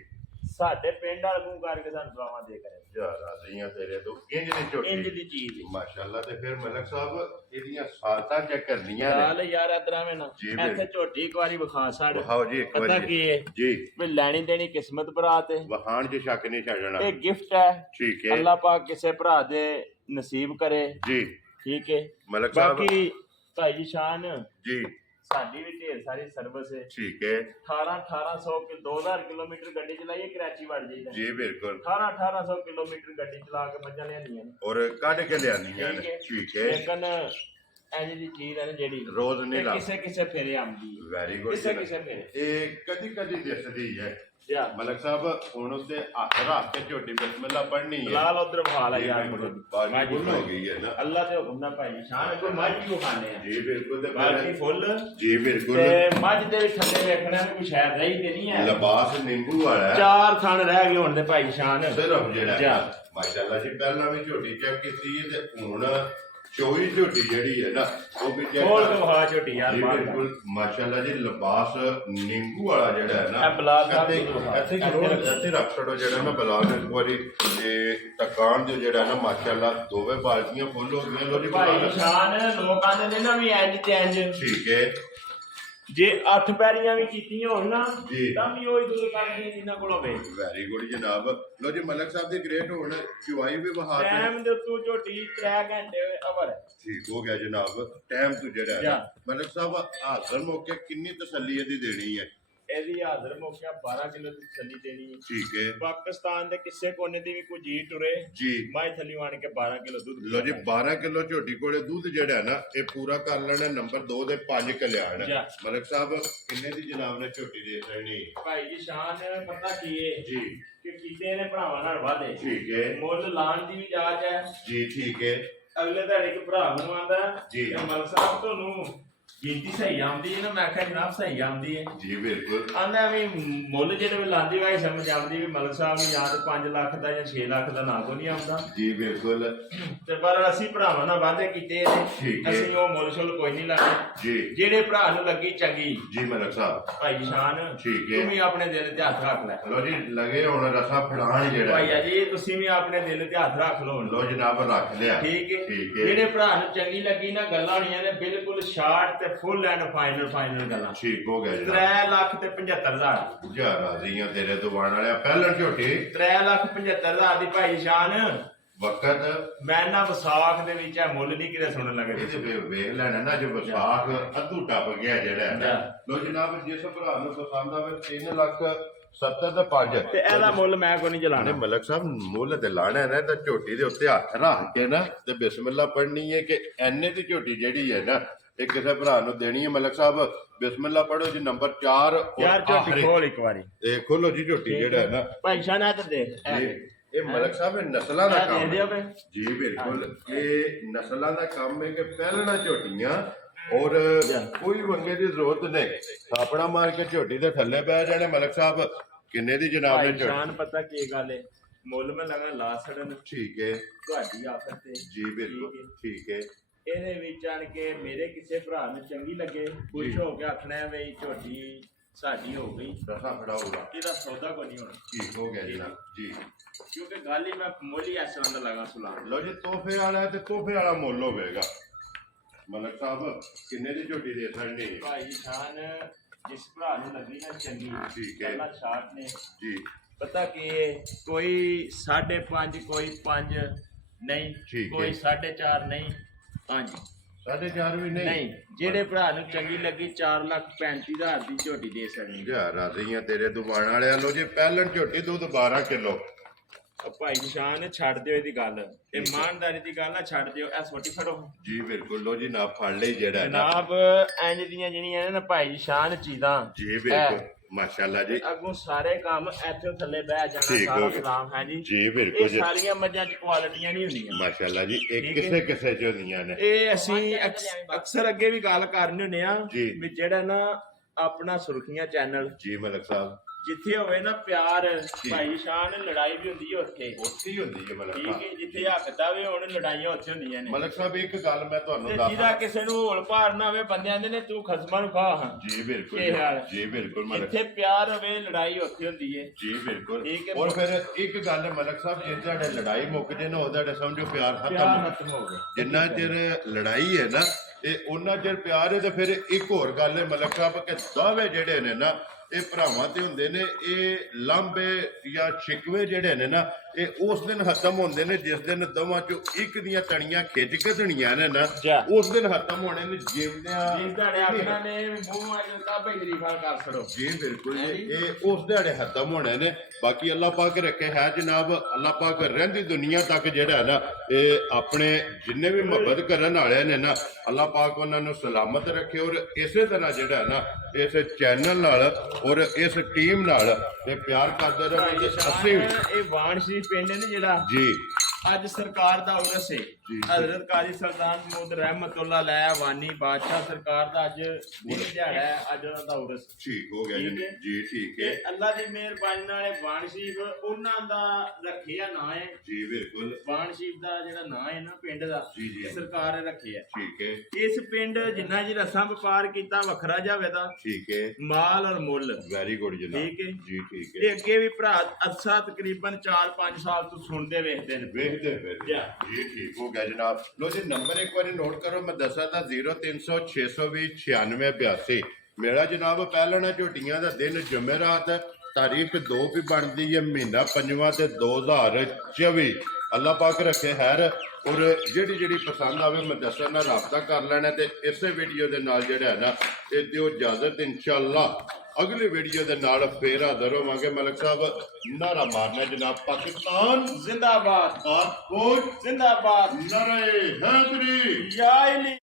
ਸਾਡੇ ਪਿੰਡ ਵਾਲ ਮੂੰਹ ਕਰਕੇ ਸਾਨੂੰ ਦੁਆਵਾਂ ਦੇ ਕਰੇ ਯਾਰ ਰਾਜ਼ੀਆਂ ਤੇਰੇ ਤੋਂ ਇੰਜ ਦੀ ਝੋਟੀ ਇੰਜ ਦੀ ਚੀਜ਼ ਹੈ। ਮਾਸ਼ਾਅੱਲਾ। ਤੇ ਫਿਰ ਮਲਕ ਸਾਹਿਬ ਇਹਦੀਆਂ ਸਾਲਤਾਂ ਚੈੱਕ ਕਰਨੀਆਂ ਚੱਲ ਨੇ ਯਾਰ ਇਧਰਾਂ ਨਾ ਜੀ ਇੱਥੇ ਝੋਟੀ ਇੱਕ ਵਾਰੀ ਵਿਖਾ ਸਾਡੇ ਵਹਾਓ ਜੀ ਇੱਕ ਪਤਾ ਵਾਰੀ ਕੀ ਹੈ ਜੀ ਵੀ ਲੈਣੀ ਦੇਣੀ ਕਿਸਮਤ ਬਰਾਤ ਹੈ। ਵਹਾਨ 'ਚ ਸ਼ੱਕ ਨਹੀਂ ਛੱਡਣਾ ਇਹ ਗਿਫਟ ਹੈ ਠੀਕ ਹੈ ਅੱਲਾਹ ਪਾਕ ਕਿਸੇ ਭਰਾ ਦੇ ਨਸੀਬ ਕਰੇ ਜੀ ਠੀਕ ਹੈ। ਮਲਕ ਸਾਹਿਬ ਬਾਕੀ ਭਾਈ ਜੀ ਸ਼ਾਨ ਜੀ ਸਾਡੀ ਵੀ ਢੇਰ ਸਾਰੀ ਸਰਵਿਸ ਹੈ। ਠੀਕ ਹੈ 1800 ਕਿ 2000 ਕਿਲੋਮੀਟਰ ਗੱਡੀ ਚਲਾਈਏ ਕਰਾਚੀ ਵੜ ਜਾਈਦਾ। ਜੀ ਬਿਲਕੁਲ 1800 ਕਿਲੋਮੀਟਰ ਗੱਡੀ ਚਲਾ ਕੇ ਮੱਝਾਂ ਲਿਆਂਦੀਆਂ ਨੇ ਔਰ ਕੱਢ ਕੇ ਲਿਆਨੀਆਂ ਠੀਕ ਨੇ ਹੈ। ਠੀਕ ਹੈ ਲੇਕਿਨ ਇੰਜ ਦੀ ਚੀਜ਼ ਹੈ ਨਾ ਜਿਹੜੀ ਰੋਜ਼ ਨਹੀਂ ਇਹ ਲਾ ਕਿਸੇ ਕਿਸੇ ਫੇਰੇ ਆਉਂਦੀ ਹੈ ਵੈਰੀ ਗੁੱਡ ਕਿਸੇ ਕਿਸੇ ਫੇਰੇ ਇਹ ਕਦੀ ਕਦੀ ਦਿਸਦੀ ਹੈ ਯਾ ਮਲਕ ਸਾਹਿਬ ਹੁਣ ਉਸੇ ਹੱਥ ਰੱਖ ਕੇ ਝੋਟੀ ਬਿਸਮਿਲ੍ਲਾ ਪੜ੍ਹਨੀ ਹੈ ਲਾਲ ਉਧਰ ਬਹਾਲ ਹੈ ਯਾਰ ਬਾਜੀ ਫੁੱਲ ਹੋ ਗਈ ਹੈ ਨਾ ਅੱਲਾਹ ਤੇ ਹੁਕਮ ਨਾਲ ਭਾਈ ਸ਼ਾਨ ਕੋਈ ਮੱਝ ਵੀ ਖਾਣੇ ਆ ਜੀ ਬਿਲਕੁਲ ਤੇ ਬਾਕੀ ਫੁੱਲ ਜੀ ਬਿਲਕੁਲ ਤੇ ਮੱਝ ਦੇ ਵੀ ਥੱਲੇ ਵੇਖਣਾ ਵੀ ਕੋਈ ਸ਼ਾਇਦ ਰਹੀ ਤੇ ਨਹੀਂ ਹੈ। ਲਿਬਾਸ ਨਿੰਬੂ ਵਾਲਾ ਹੈ ਚਾਰ ਥਣ ਰਹਿ ਗਏ ਹੁਣ ਦੇ ਭਾਈ ਸ਼ਾਨ ਸਿਰਫ ਜਿਹੜਾ ਜਾ। ਮਾਸ਼ਾਅੱਲਾ ਜੀ ਪਹਿਲਾਂ ਵੀ ਝੋਟੀ ਚੈੱਕ ਕੀਤੀ ਹੈ ਤੇ ਹੁਣ ਚੋਈ ਝੋਟੀ ਜਿਹੜੀ ਹੈ ਨਾ ਉਹ ਵੀ ਚੈੱਕ ਖੋਲ ਕੇ ਵਿਖਾ ਝੋਟੀ ਯਾਰ ਜੀ ਬਾਹਰ ਬਿਲਕੁਲ ਮਾਸ਼ਾਅੱਲਾ ਜੀ ਲਿਬਾਸ ਨਿੰਬੂ ਵਾਲਾ ਜਿਹੜਾ ਹੈ ਨਾ ਇਹ ਬਲਾਕ ਸਾਹਿਬ ਇੱਥੇ ਤੋਂ ਵਿਖਾ। ਇੱਥੇ ਜ਼ਰੂਰ ਇੱਥੇ ਰੱਖ ਛੱਡੋ ਜਿਹੜਾ ਮੈਂ ਬਲਾਕ ਇੱਕ ਵਾਰੀ ਇਹ ਤਕਾਨ ਜੋ ਜਿਹੜਾ ਨਾ ਮਾਸ਼ਾਅੱਲਾ ਦੋਵੇਂ ਬਾਲਟੀਆਂ ਫੁੱਲ ਹੋ ਗਈਆਂ ਲੋ ਜੀ ਭਾਈ ਬਲਾਕ। ਸ਼ਾਨ ਲੋਕਾਂ ਦੇ ਨੇ ਨਾ ਵੀ ਇੰਜ ਤੇ ਇੰਜ ਠੀਕ ਹੈ ਜੇ 8 ਪੈਰੀਆਂ ਵੀ ਕੀਤੀਆਂ ਹੋਣ ਨਾ ਜੀ। ਤਾਂ ਵੀ ਉਹ ਦੂਰ ਕਰਦੀ ਜਿੰਨਾ ਕੋਲ ਹੋਵੇ ਵੈਰੀ ਗੁੱਡ ਜਨਾਬ। ਲੋ ਜੀ ਮਲਕ ਸਾਹਿਬ ਦੀ ਗ੍ਰੇਟ ਹੋਣ ਚੁਆਈ ਵੀ ਬਹਾ ਕੇ ਟਾਈਮ ਦੇ ਉੱਤੋਂ ਝੋਟੀ 3 ਘੰਟੇ ਅਵਰ ਠੀਕ ਹੋ ਗਿਆ ਜਨਾਬ। ਟਾਈਮ ਤੋਂ ਜਿਹੜਾ ਹੈ ਜਾ। ਨਾ, ਮਲਕ ਸਾਹਿਬ ਹਾਜ਼ਰ ਮੌਕੇ ਕਿੰਨੀ ਤਸੱਲੀ ਇਹਦੀ ਦੇਣੀ ਹੈ ਇਹਦੀ ਹਾਜ਼ਰ ਮੌਕਿਆ 12 ਕਿਲੋ ਦੀ ਥੱਲੀ ਦੇਣੀ ਹੈ। ਠੀਕ ਹੈ ਪਾਕਿਸਤਾਨ ਦੇ ਕਿਸੇ ਕੋਨੇ ਦੀ ਵੀ ਕੋਈ ਜੀ ਟੁਰੇ ਜੀ ਮਾਈ ਥੱਲੀ ਆਣ ਕੇ 12 ਕਿਲੋ ਦੁੱਧ ਲੋ ਜੀ 12 ਕਿਲੋ ਝੋਟੀ ਕੋਲੇ ਦੁੱਧ ਜਿਹੜਾ ਹੈ ਨਾ ਇਹ ਪੂਰਾ ਕਰ ਲੈਣਾ ਨੰਬਰ 2 ਦੇ 5 ਕਲਿਆਣ ਜਾ। ਮਲਕ ਸਾਹਿਬ ਕਿੰਨੇ ਦੀ ਜਨਾਬ ਨੇ ਝੋਟੀ ਦੇ ਦੇਣੀ ਭਾਈ ਜੀ ਸ਼ਾਨ ਪਤਾ ਕੀ ਹੈ ਜੀ ਕਿ ਕੀਤੇ ਨੇ ਭਰਾਵਾਂ ਨਾਲ ਵਾਦੇ ਠੀਕ ਹੈ ਮੁੱਲ ਲਾਣ ਦੀ ਵੀ ਜਾਚ ਹੈ। ਜੀ ਠੀਕ ਹੈ ਅਗਲੇ ਦਾ ਇੱਕ ਭਰਾ ਨੂੰ ਆਂਦਾ ਜੀ। ਕਿ ਮਲਕ ਸਾਹਿਬ ਤੁਹਾਨੂੰ ਗਿਣਤੀ ਸਹੀ ਆਉਂਦੀ ਹੈ ਨਾ। ਮੈਂ ਕਿਹਾ ਜਨਾਬ ਸਹੀ ਆਉਂਦੀ ਹੈ। ਜੀ ਬਿਲਕੁਲ ਆਂਦਾ ਵੀ ਮੁੱਲ ਜਿਹੜੇ ਵੀ ਲਾਂਦੀ ਵਾਈ ਸਮਝ ਆਉਂਦੀ ਵੀ ਮਲਕ ਸਾਹਿਬ ਨੂੰ ਜਾਂ ਤਾਂ 5 ਲੱਖ ਦਾ ਜਾਂ 6 ਲੱਖ ਦਾ ਨਾ ਕੋ ਨਹੀਂ ਆਉਂਦਾ ਜੀ ਬਿਲਕੁਲ ਤੇ ਪਰ ਅਸੀਂ ਭਰਾਵਾਂ ਨਾਲ ਵਾਅਦੇ ਕੀਤੇ ਨੇ ਠੀਕ ਹੈ। ਅਸੀਂ ਉਹ ਮੁੱਲ ਸ਼ੁੱਲ ਕੋਈ ਨਹੀਂ ਲਾਣੇ ਜੀ ਜਿਹੜੇ ਭਰਾ ਨੂੰ ਲੱਗੀ ਚੰਗੀ ਜੀ ਮਲਕ ਸਾਹਿਬ ਭਾਈ ਸ਼ਾਨ ਠੀਕ ਹੈ। ਤੂੰ ਵੀ ਆਪਣੇ ਦਿਲ ਤੇ ਹੱਥ ਰੱਖ ਲੈ ਲੋ ਜੀ ਲਗੇ ਹੁਣ ਰਸਾ ਫੜਾਣ ਜਿਹੜਾ ਭਾਈ ਜੀ ਤੁਸੀਂ ਵੀ ਆਪਣੇ ਦਿਲ ਤੇ ਹੱਥ ਰੱਖ ਲਓ ਲੋ ਜਨਾਬ ਰੱਖ ਲਿਆ ਠੀਕ ਹੈ। ਠੀਕ ਹੈ ਜਿਹੜੇ ਭਰਾ ਨੂੰ ਚੰਗੀ ਲੱਗੀ ਨਾ ਗੱਲਾਂ ਹੋਣੀਆਂ ਨੇ ਬਿਲਕੁਲ ਸ਼ਾਰਟ ਤੇ ਫੁੱਲ ਐਂਡ ਫਾਈਨਲ ਗੱਲਾਂ ਠੀਕ ਹੋ ਗਿਆ ਜਨਾਬ 3 ਲੱਖ ਤੇ 75,000 ਜਾ ਰਾਜ਼ੀਆਂ ਤੇਰੇ ਤੋਂ ਬਾਣ ਵਾਲਿਆ ਪਹਿਲਾਂ ਝੋਟੀ 3 ਲੱਖ 75,000 ਦੀ ਭਾਈ ਸ਼ਾਨ ਵਕਤ ਮੈਂ ਨਾ ਵਿਸਾਖ ਦੇ ਵਿੱਚ ਇਹ ਮੁੱਲ ਨਹੀਂ ਕਿਤੇ ਸੁਣਨ ਲੱਗੇ ਇਹਦੇ ਵੇਖ ਲੈਣਾ ਨਾ ਜੇ ਵਿਸਾਖ ਅੱਧੂ ਟੱਪ ਗਿਆ ਜਿਹੜਾ ਹੈ ਨਾ। ਲੋ ਜਨਾਬ ਜਿਸ ਭਰਾ ਨੂੰ ਪਸੰਦ ਆਵੇ 3 ਲੱਖ 70 ਤੇ 5 ਤੇ ਇਹਦਾ ਮੁੱਲ ਮੈਂ ਕੋਈ ਨਹੀਂ ਨੇ ਚਲਾਣਾ ਮਲਕ ਸਾਹਿਬ ਮੁੱਲ ਤੇ ਲਾਣਾ ਹੈ ਨਾ ਤਾਂ ਝੋਟੀ ਦੇ ਉੱਤੇ ਹੱਥ ਰੱਖ ਕੇ ਨਾ ਤੇ ਬਿਸਮਿਲ੍ਲਾ ਪੜ੍ਹਨੀ ਹੈ ਕਿ ਐਨੇ ਦੀ ਝੋਟੀ ਜਿਹੜੀ ਹੈ ਨਾ ਇਹ ਕਿਸੇ ਭਰਾ ਨੂੰ ਦੇਣੀ ਹੈ। ਮਲਕ ਸਾਹਿਬ ਬਿਸਮਿਲ੍ਲਾ ਪੜੋ ਜੀ ਨੰਬਰ 4 ਯਾਰ ਝੋਟੀ ਖੋਲ ਇੱਕ ਵਾਰੀ ਇਹ ਖੋਲੋ ਜੀ ਝੋਟੀ ਜਿਹੜਾ ਹੈ ਨਾ ਭਾਈ ਸ਼ਾਨ ਆ ਤੇ ਦੇਖ ਇਹ ਮਲਕ ਸਾਹਿਬ ਇਹ ਨਸਲਾਂ ਦਾ ਦੇ ਕੰਮ ਦਿਓ ਹੈ। ਬਈ ਜੀ ਬਿਲਕੁਲ ਇਹ ਨਸਲਾਂ ਦਾ ਕੰਮ ਹੈ ਕਿ ਪਹਿਲਣਾ ਝੋਟੀਆਂ ਔਰ ਕੋਈ ਵੰਗੇ ਦੀ ਜ਼ਰੂਰਤ ਨਹੀਂ ਥਾਪੜਾ ਮਾਰ ਕੇ ਝੋਟੀ ਦੇ ਥੱਲੇ ਬਹਿ ਜਾਣੇ। ਮਲਕ ਸਾਹਿਬ ਕਿੰਨੇ ਦੀ ਜਨਾਬ ਨੇ ਭਾਈ ਸ਼ਾਨ ਪਤਾ ਕੀ ਗੱਲ ਹੈ ਮੁੱਲ ਮੈਂ ਲਗਾ ਲਾ ਛੜਨ ਠੀਕ ਹੈ ਤੁਹਾਡੀ ਆਫਤ ਤੇ ਜੀ ਬਿਲਕੁਲ ਠੀਕ ਹੈ ਇਹਦੇ ਵਿੱਚ ਆਣ ਕੇ ਮੇਰੇ ਕਿਸੇ ਭਰਾ ਨੂੰ ਚੰਗੀ ਲੱਗੇ ਖੁਸ਼ ਹੋ ਕੇ ਆਖਣਾ ਹੈ ਬਈ ਝੋਟੀ ਸਾਡੀ ਹੋ ਗਈ ਰਸਾ ਫੜਾਊਗਾ ਇਹਦਾ ਸੌਦਾ ਕੋਈ ਨਹੀਂ ਹੋਣਾ ਠੀਕ ਹੋ ਗਿਆ ਜਨਾਬ ਜੀ। ਕਿਉਂਕਿ ਗੱਲ ਹੀ ਮੈਂ ਮੁੱਲ ਹੀ ਇਸ ਤਰ੍ਹਾਂ ਦਾ ਲਗਾ ਸੁਲਾਣ ਲੋ ਜੀ ਤੋਹਫੇ ਵਾਲਾ ਹੈ ਤੇ ਤੋਹਫੇ ਵਾਲਾ ਮੁੱਲ ਹੋਵੇਗਾ। ਮਲਕ ਸਾਹਿਬ ਕਿੰਨੇ ਦੀ ਝੋਟੀ ਦੇ ਸਕਦੇ ਭਾਈ ਸ਼ਾਨ ਜਿਸ ਭਰਾ ਨੂੰ ਲੱਗੀ ਨਾ ਚੰਗੀ ਠੀਕ ਹੈ। ਪਹਿਲਾ ਸ਼ਾਟ ਨੇ ਜੀ ਪਤਾ ਕੀ ਹੈ ਕੋਈ 5.5 ਕੋਈ 5 ਨਹੀਂ ਠੀਕ ਹੈ। ਕੋਈ 4.5 ਨਹੀਂ 5 4.5 ਵੀ ਨਹੀਂ ਜਿਹੜੇ ਭਰਾ ਨੂੰ ਚੰਗੀ ਲੱਗੀ 4,35,000 ਦੀ ਝੋਟੀ ਦੇ ਸਕਣੀ ਜਾ ਰਾਜ਼ੀਆਂ ਤੇਰੇ ਦੁਕਾਨ ਵਾਲਿਆਂ ਲੋ ਜੀ ਪਹਿਲਣ ਝੋਟੀ ਦੁੱਧ 12 ਕਿਲੋ ਭਾਈ ਨਿਸ਼ਾਨ ਛੱਡ ਦਿਓ ਇਹਦੀ ਗੱਲ ਤੇ ਇਮਾਨਦਾਰੀ ਦੀ ਗੱਲ ਨਾ ਛੱਡ ਦਿਓ ਇਹ ਛੋਟੀ ਫੜੋ ਜੀ ਬਿਲਕੁਲ ਲੋ ਜੀ ਨਾ ਫੜ ਲਈ ਜਿਹੜਾ ਨਾ ਜਨਾਬ ਇੰਜ ਦੀਆਂ ਜਿਹੜੀਆਂ ਨੇ ਨਾ ਭਾਈ ਨਿਸ਼ਾਨ ਚੀਜ਼ਾਂ ਜੀ ਬਿਲਕੁਲ ਮਾਸ਼ਾਅੱਲਾ ਜੀ ਅੱਗੋਂ ਸਾਰੇ ਕੰਮ ਇੱਥੇ ਥੱਲੇ ਬਹਿ ਜਾਣਾ ਠੀਕ ਸਾਰਾ ਹੋ ਗਿਆ। ਸਲਾਮ ਹੈ ਜੀ ਜੀ ਬਿਲਕੁਲ ਇਹ ਜੀ ਸਾਰੀਆਂ ਮੱਝਾਂ ਚ ਕੁਆਲਿਟੀਆਂ ਨਹੀਂ ਹੁੰਦੀਆਂ ਮਾਸ਼ਾਅੱਲਾ ਜੀ ਇਹ ਠੀਕ ਹੈ। ਕਿਸੇ ਕਿਸੇ ਚ ਹੁੰਦੀਆਂ ਨੇ ਇਹ ਅਸੀਂ ਅਕਸਰ ਅੱਗੇ ਵੀ ਗੱਲ ਕਰਨੇ ਹੁੰਦੇ ਆ ਜੀ। ਵੀ ਜਿਹੜਾ ਨਾ ਆਪਣਾ ਸੁਰਖੀਆਂ ਚੈਨਲ ਜੀ ਮਲਕ ਸਾਹਿਬ ਜਿੱਥੇ ਹੋਵੇ ਨਾ ਪਿਆਰ ਭਾਈ ਸ਼ਾਨ ਲੜਾਈ ਵੀ ਹੁੰਦੀ ਹੈ ਉੱਥੇ ਉੱਥੇ ਹੀ ਹੁੰਦੀ ਹੈ ਮਲਕ ਠੀਕ ਸਾਹਿਬ ਹੈ ਜਿੱਥੇ ਹੱਕ ਦਾ ਵੀ ਹੁਣ ਲੜਾਈਆਂ ਉੱਥੇ ਹੁੰਦੀਆਂ ਨੇ ਮਲਕ ਸਾਹਿਬ ਇੱਕ ਗੱਲ ਮੈਂ ਤੁਹਾਨੂੰ ਤੇ ਦੱਸ ਜਿਹਦਾ ਕਿਸੇ ਨੂੰ ਹੋਲ ਭਾਰ ਨਾ ਹੋਵੇ ਬੰਦਿਆਂ ਦੇ ਨੇ ਤੂੰ ਖਸਮਾਂ ਨੂੰ ਖਾ ਹਾਂ ਜੀ ਬਿਲਕੁਲ ਇਹ ਹਾਲ ਹੈ। ਜੀ ਬਿਲਕੁਲ ਮਲਕ ਜਿੱਥੇ ਪਿਆਰ ਹੋਵੇ ਲੜਾਈ ਉੱਥੇ ਹੁੰਦੀ ਹੈ ਜੀ ਬਿਲਕੁਲ ਠੀਕ ਹੈ। ਔਰ ਫਿਰ ਇੱਕ ਗੱਲ ਹੈ ਮਲਕ ਸਾਹਿਬ ਜੇ ਤੁਹਾਡੇ ਲੜਾਈ ਮੁੱਕ ਜੇ ਨਾ ਉਹਦਾ ਸਮਝੋ ਪਿਆਰ ਪਿਆਰ ਖਤਮ ਖਤਮ ਹੋ ਗਿਆ ਜਿੰਨਾ ਚਿਰ ਲੜਾਈ ਹੈ ਨਾ ਤੇ ਉਹਨਾਂ ਚਿਰ ਪਿਆਰ ਹੈ ਤੇ ਫਿਰ ਇੱਕ ਹੋਰ ਗੱਲ ਹੈ ਮਲਕ ਸਾਹਿਬ ਕਿ ਦਾਅਵੇ ਜਿਹੜੇ ਨੇ ਨਾ ਇਹ ਭਰਾਵਾਂ ਤੇ ਹੁੰਦੇ ਨੇ ਇਹ ਲਾਂਬੇ ਜਾਂ ਸ਼ਿਕਵੇ ਜਿਹੜੇ ਨੇ ਨਾ ਇਹ ਉਸ ਦਿਨ ਖਤਮ ਹੁੰਦੇ ਨੇ ਜਿਸ ਦਿਨ ਦੋਵਾਂ ਚੋਂ ਇੱਕ ਦੀਆਂ ਤਣੀਆਂ ਖਿੱਚ ਕੇ ਧਣੀਆਂ ਨੇ ਨਾ ਉਸ ਦਿਨ ਖਤਮ ਹੋਣੇ ਨੇ ਜਿਉਂਦਿਆਂ ਜਿਸ ਤੁਹਾਡੇ ਆਖਣਾ ਨੇ ਮੂੰਹ ਅੱਜ ਕਾਬੇ ਜਰੀਫਾ ਕਰ ਛੜੋ ਜੀ ਬਿਲਕੁਲ ਜੀ ਇਹ ਉਸ ਦਿਹਾੜੇ ਖਤਮ ਹੋਣੇ ਨੇ ਬਾਕੀ ਅੱਲਾਹ ਪਾਕ ਰੱਖੇ ਹੈ ਜਨਾਬ ਅੱਲਾਹ ਪਾਕ ਰਹਿੰਦੀ ਦੁਨੀਆ ਤੱਕ ਜਿਹੜਾ ਹੈ ਨਾ ਇਹ ਆਪਣੇ ਜਿੰਨੇ ਵੀ ਮੁਹੱਬਤ ਕਰਨ ਵਾਲੇ ਨੇ ਨਾ ਅੱਲਾਹ ਪਾਕ ਉਹਨਾਂ ਨੂੰ ਸਲਾਮਤ ਰੱਖੇ ਔਰ ਇਸੇ ਤਰ੍ਹਾਂ ਜਿਹੜਾ ਹੈ ਨਾ ਇਸ ਚੈਨਲ ਨਾਲ ਔਰ ਇਸ ਟੀਮ ਨਾਲ ਇਹ ਪਿਆਰ ਕਰਦੇ ਰਹੇ ਤੇ ਅਸੀਂ ਇਹ ਵਾਣ ਸ਼ਰੀਫ ਪਿੰਡ ਨੇ ਜਿਹੜਾ ਜੀ ਅੱਜ ਸਰਕਾਰ ਦਾ ਉਰਸ ਹੈ ਹਜ਼ਰਤ ਕਾਜ਼ੀ ਸਰਦਾਰ ਮਹਮੂਦ ਰਹਿਮਤੁल्लाह ਅਲੈਹ ਵਾਨੀ ਬਾਦਸ਼ਾਹ ਸਰਕਾਰ ਦਾ ਅੱਜ ਦਿਨ ਦਿਹਾੜਾ ਹੈ ਅੱਜ ਉਹਨਾਂ ਦਾ ਉਰਸ ਠੀਕ ਹੋ ਗਿਆ ਜੀ ਜੀ ਠੀਕ ਤੇ ਹੈ ਅੱਲਾਹ ਦੀ ਮਿਹਰਬਾਨੀ ਨਾਲ ਇਹ ਵਾਣ ਸ਼ਰੀਫ ਉਹਨਾਂ ਦਾ ਰੱਖਿਆ ਨਾਂ ਹੈ ਜੀ ਬਿਲਕੁਲ ਵਾਣ ਸ਼ਰੀਫ ਦਾ ਜਿਹੜਾ ਨਾਂ ਹੈ ਨਾ ਪਿੰਡ ਦਾ ਜੀ ਜੀ ਸਰਕਾਰ ਨੇ ਰੱਖਿਆ ਠੀਕ ਹੈ ਇਸ ਪਿੰਡ ਜਿੰਨਾ ਜੀ ਰਸਾਂ ਵਪਾਰ ਕੀਤਾ ਵੱਖਰਾ ਜਾਵੇ ਦਾ ਠੀਕ ਹੈ ਮਾਲ ਔਰ ਮੁੱਲ ਵੈਰੀ ਗੁੱਡ ਜਨਾਬ ਠੀਕ ਹੈ ਜੀ ਠੀਕ ਹੈ ਇਹ ਅੱਗੇ ਵੀ ਭਰਾ ਅਰਸਾ ਤਕਰੀਬਨ 4-5 ਸਾਲ ਤੋਂ ਸੁਣਦੇ ਵੇਖਦੇ ਨੇ ਵੇਖਦੇ ਫਿਰ ਜੀ ਠੀਕ ਹੋ ਗਿਆ ਜਨਾਬ ਲੋ ਜੀ ਨੰਬਰ ਇੱਕ ਵਾਰੀ ਨੋਟ ਕਰੋ ਮੈਂ ਦੱਸਾਂ ਤਾਂ 0300 620 9682 ਮੇਰਾ ਜਨਾਬ ਪਹਿਲਣਾ ਝੋਟੀਆਂ ਦਾ ਦਿਨ ਜੁਮੇਰਾਤ ਤਾਰੀਖ 2 ਵੀ ਬਣਦੀ ਹੈ ਮਹੀਨਾ 5ਵਾਂ ਤੇ 2024 ਅੱਲਾਹ ਪਾਕ ਰੱਖੇ ਖੈਰ ਔਰ ਜਿਹੜੀ ਪਸੰਦ ਆਵੇ ਮੈਂ ਦੱਸਾਂ ਨਾਲ ਰਾਬਤਾ ਕਰ ਲੈਣਾ ਤੇ ਇਸੇ ਵੀਡੀਓ ਦੇ ਨਾਲ ਜਿਹੜਾ ਹੈ ਨਾ ਇਹ ਦਿਓ ਇਜਾਜ਼ਤ ਇਨਸ਼ਾਅੱਲਾ ਅਗਲੀ ਵੀਡੀਓ ਦੇ ਨਾਲ ਫੇਰ ਹਾਜ਼ਰ ਹੋਵਾਂਗੇ ਮਲਕ ਸਾਹਿਬ ਨਾਰਾ ਮਾਰਨਾ ਜਨਾਬ ਪਾਕਿਸਤਾਨ ਜ਼ਿੰਦਾਬਾਦ ਪਾਸਪੋਰਟ ਜ਼ਿੰਦਾਬਾਦ ਨਾਰੇ ਹੈਦਰੀ ਯਾ ਇਲੀ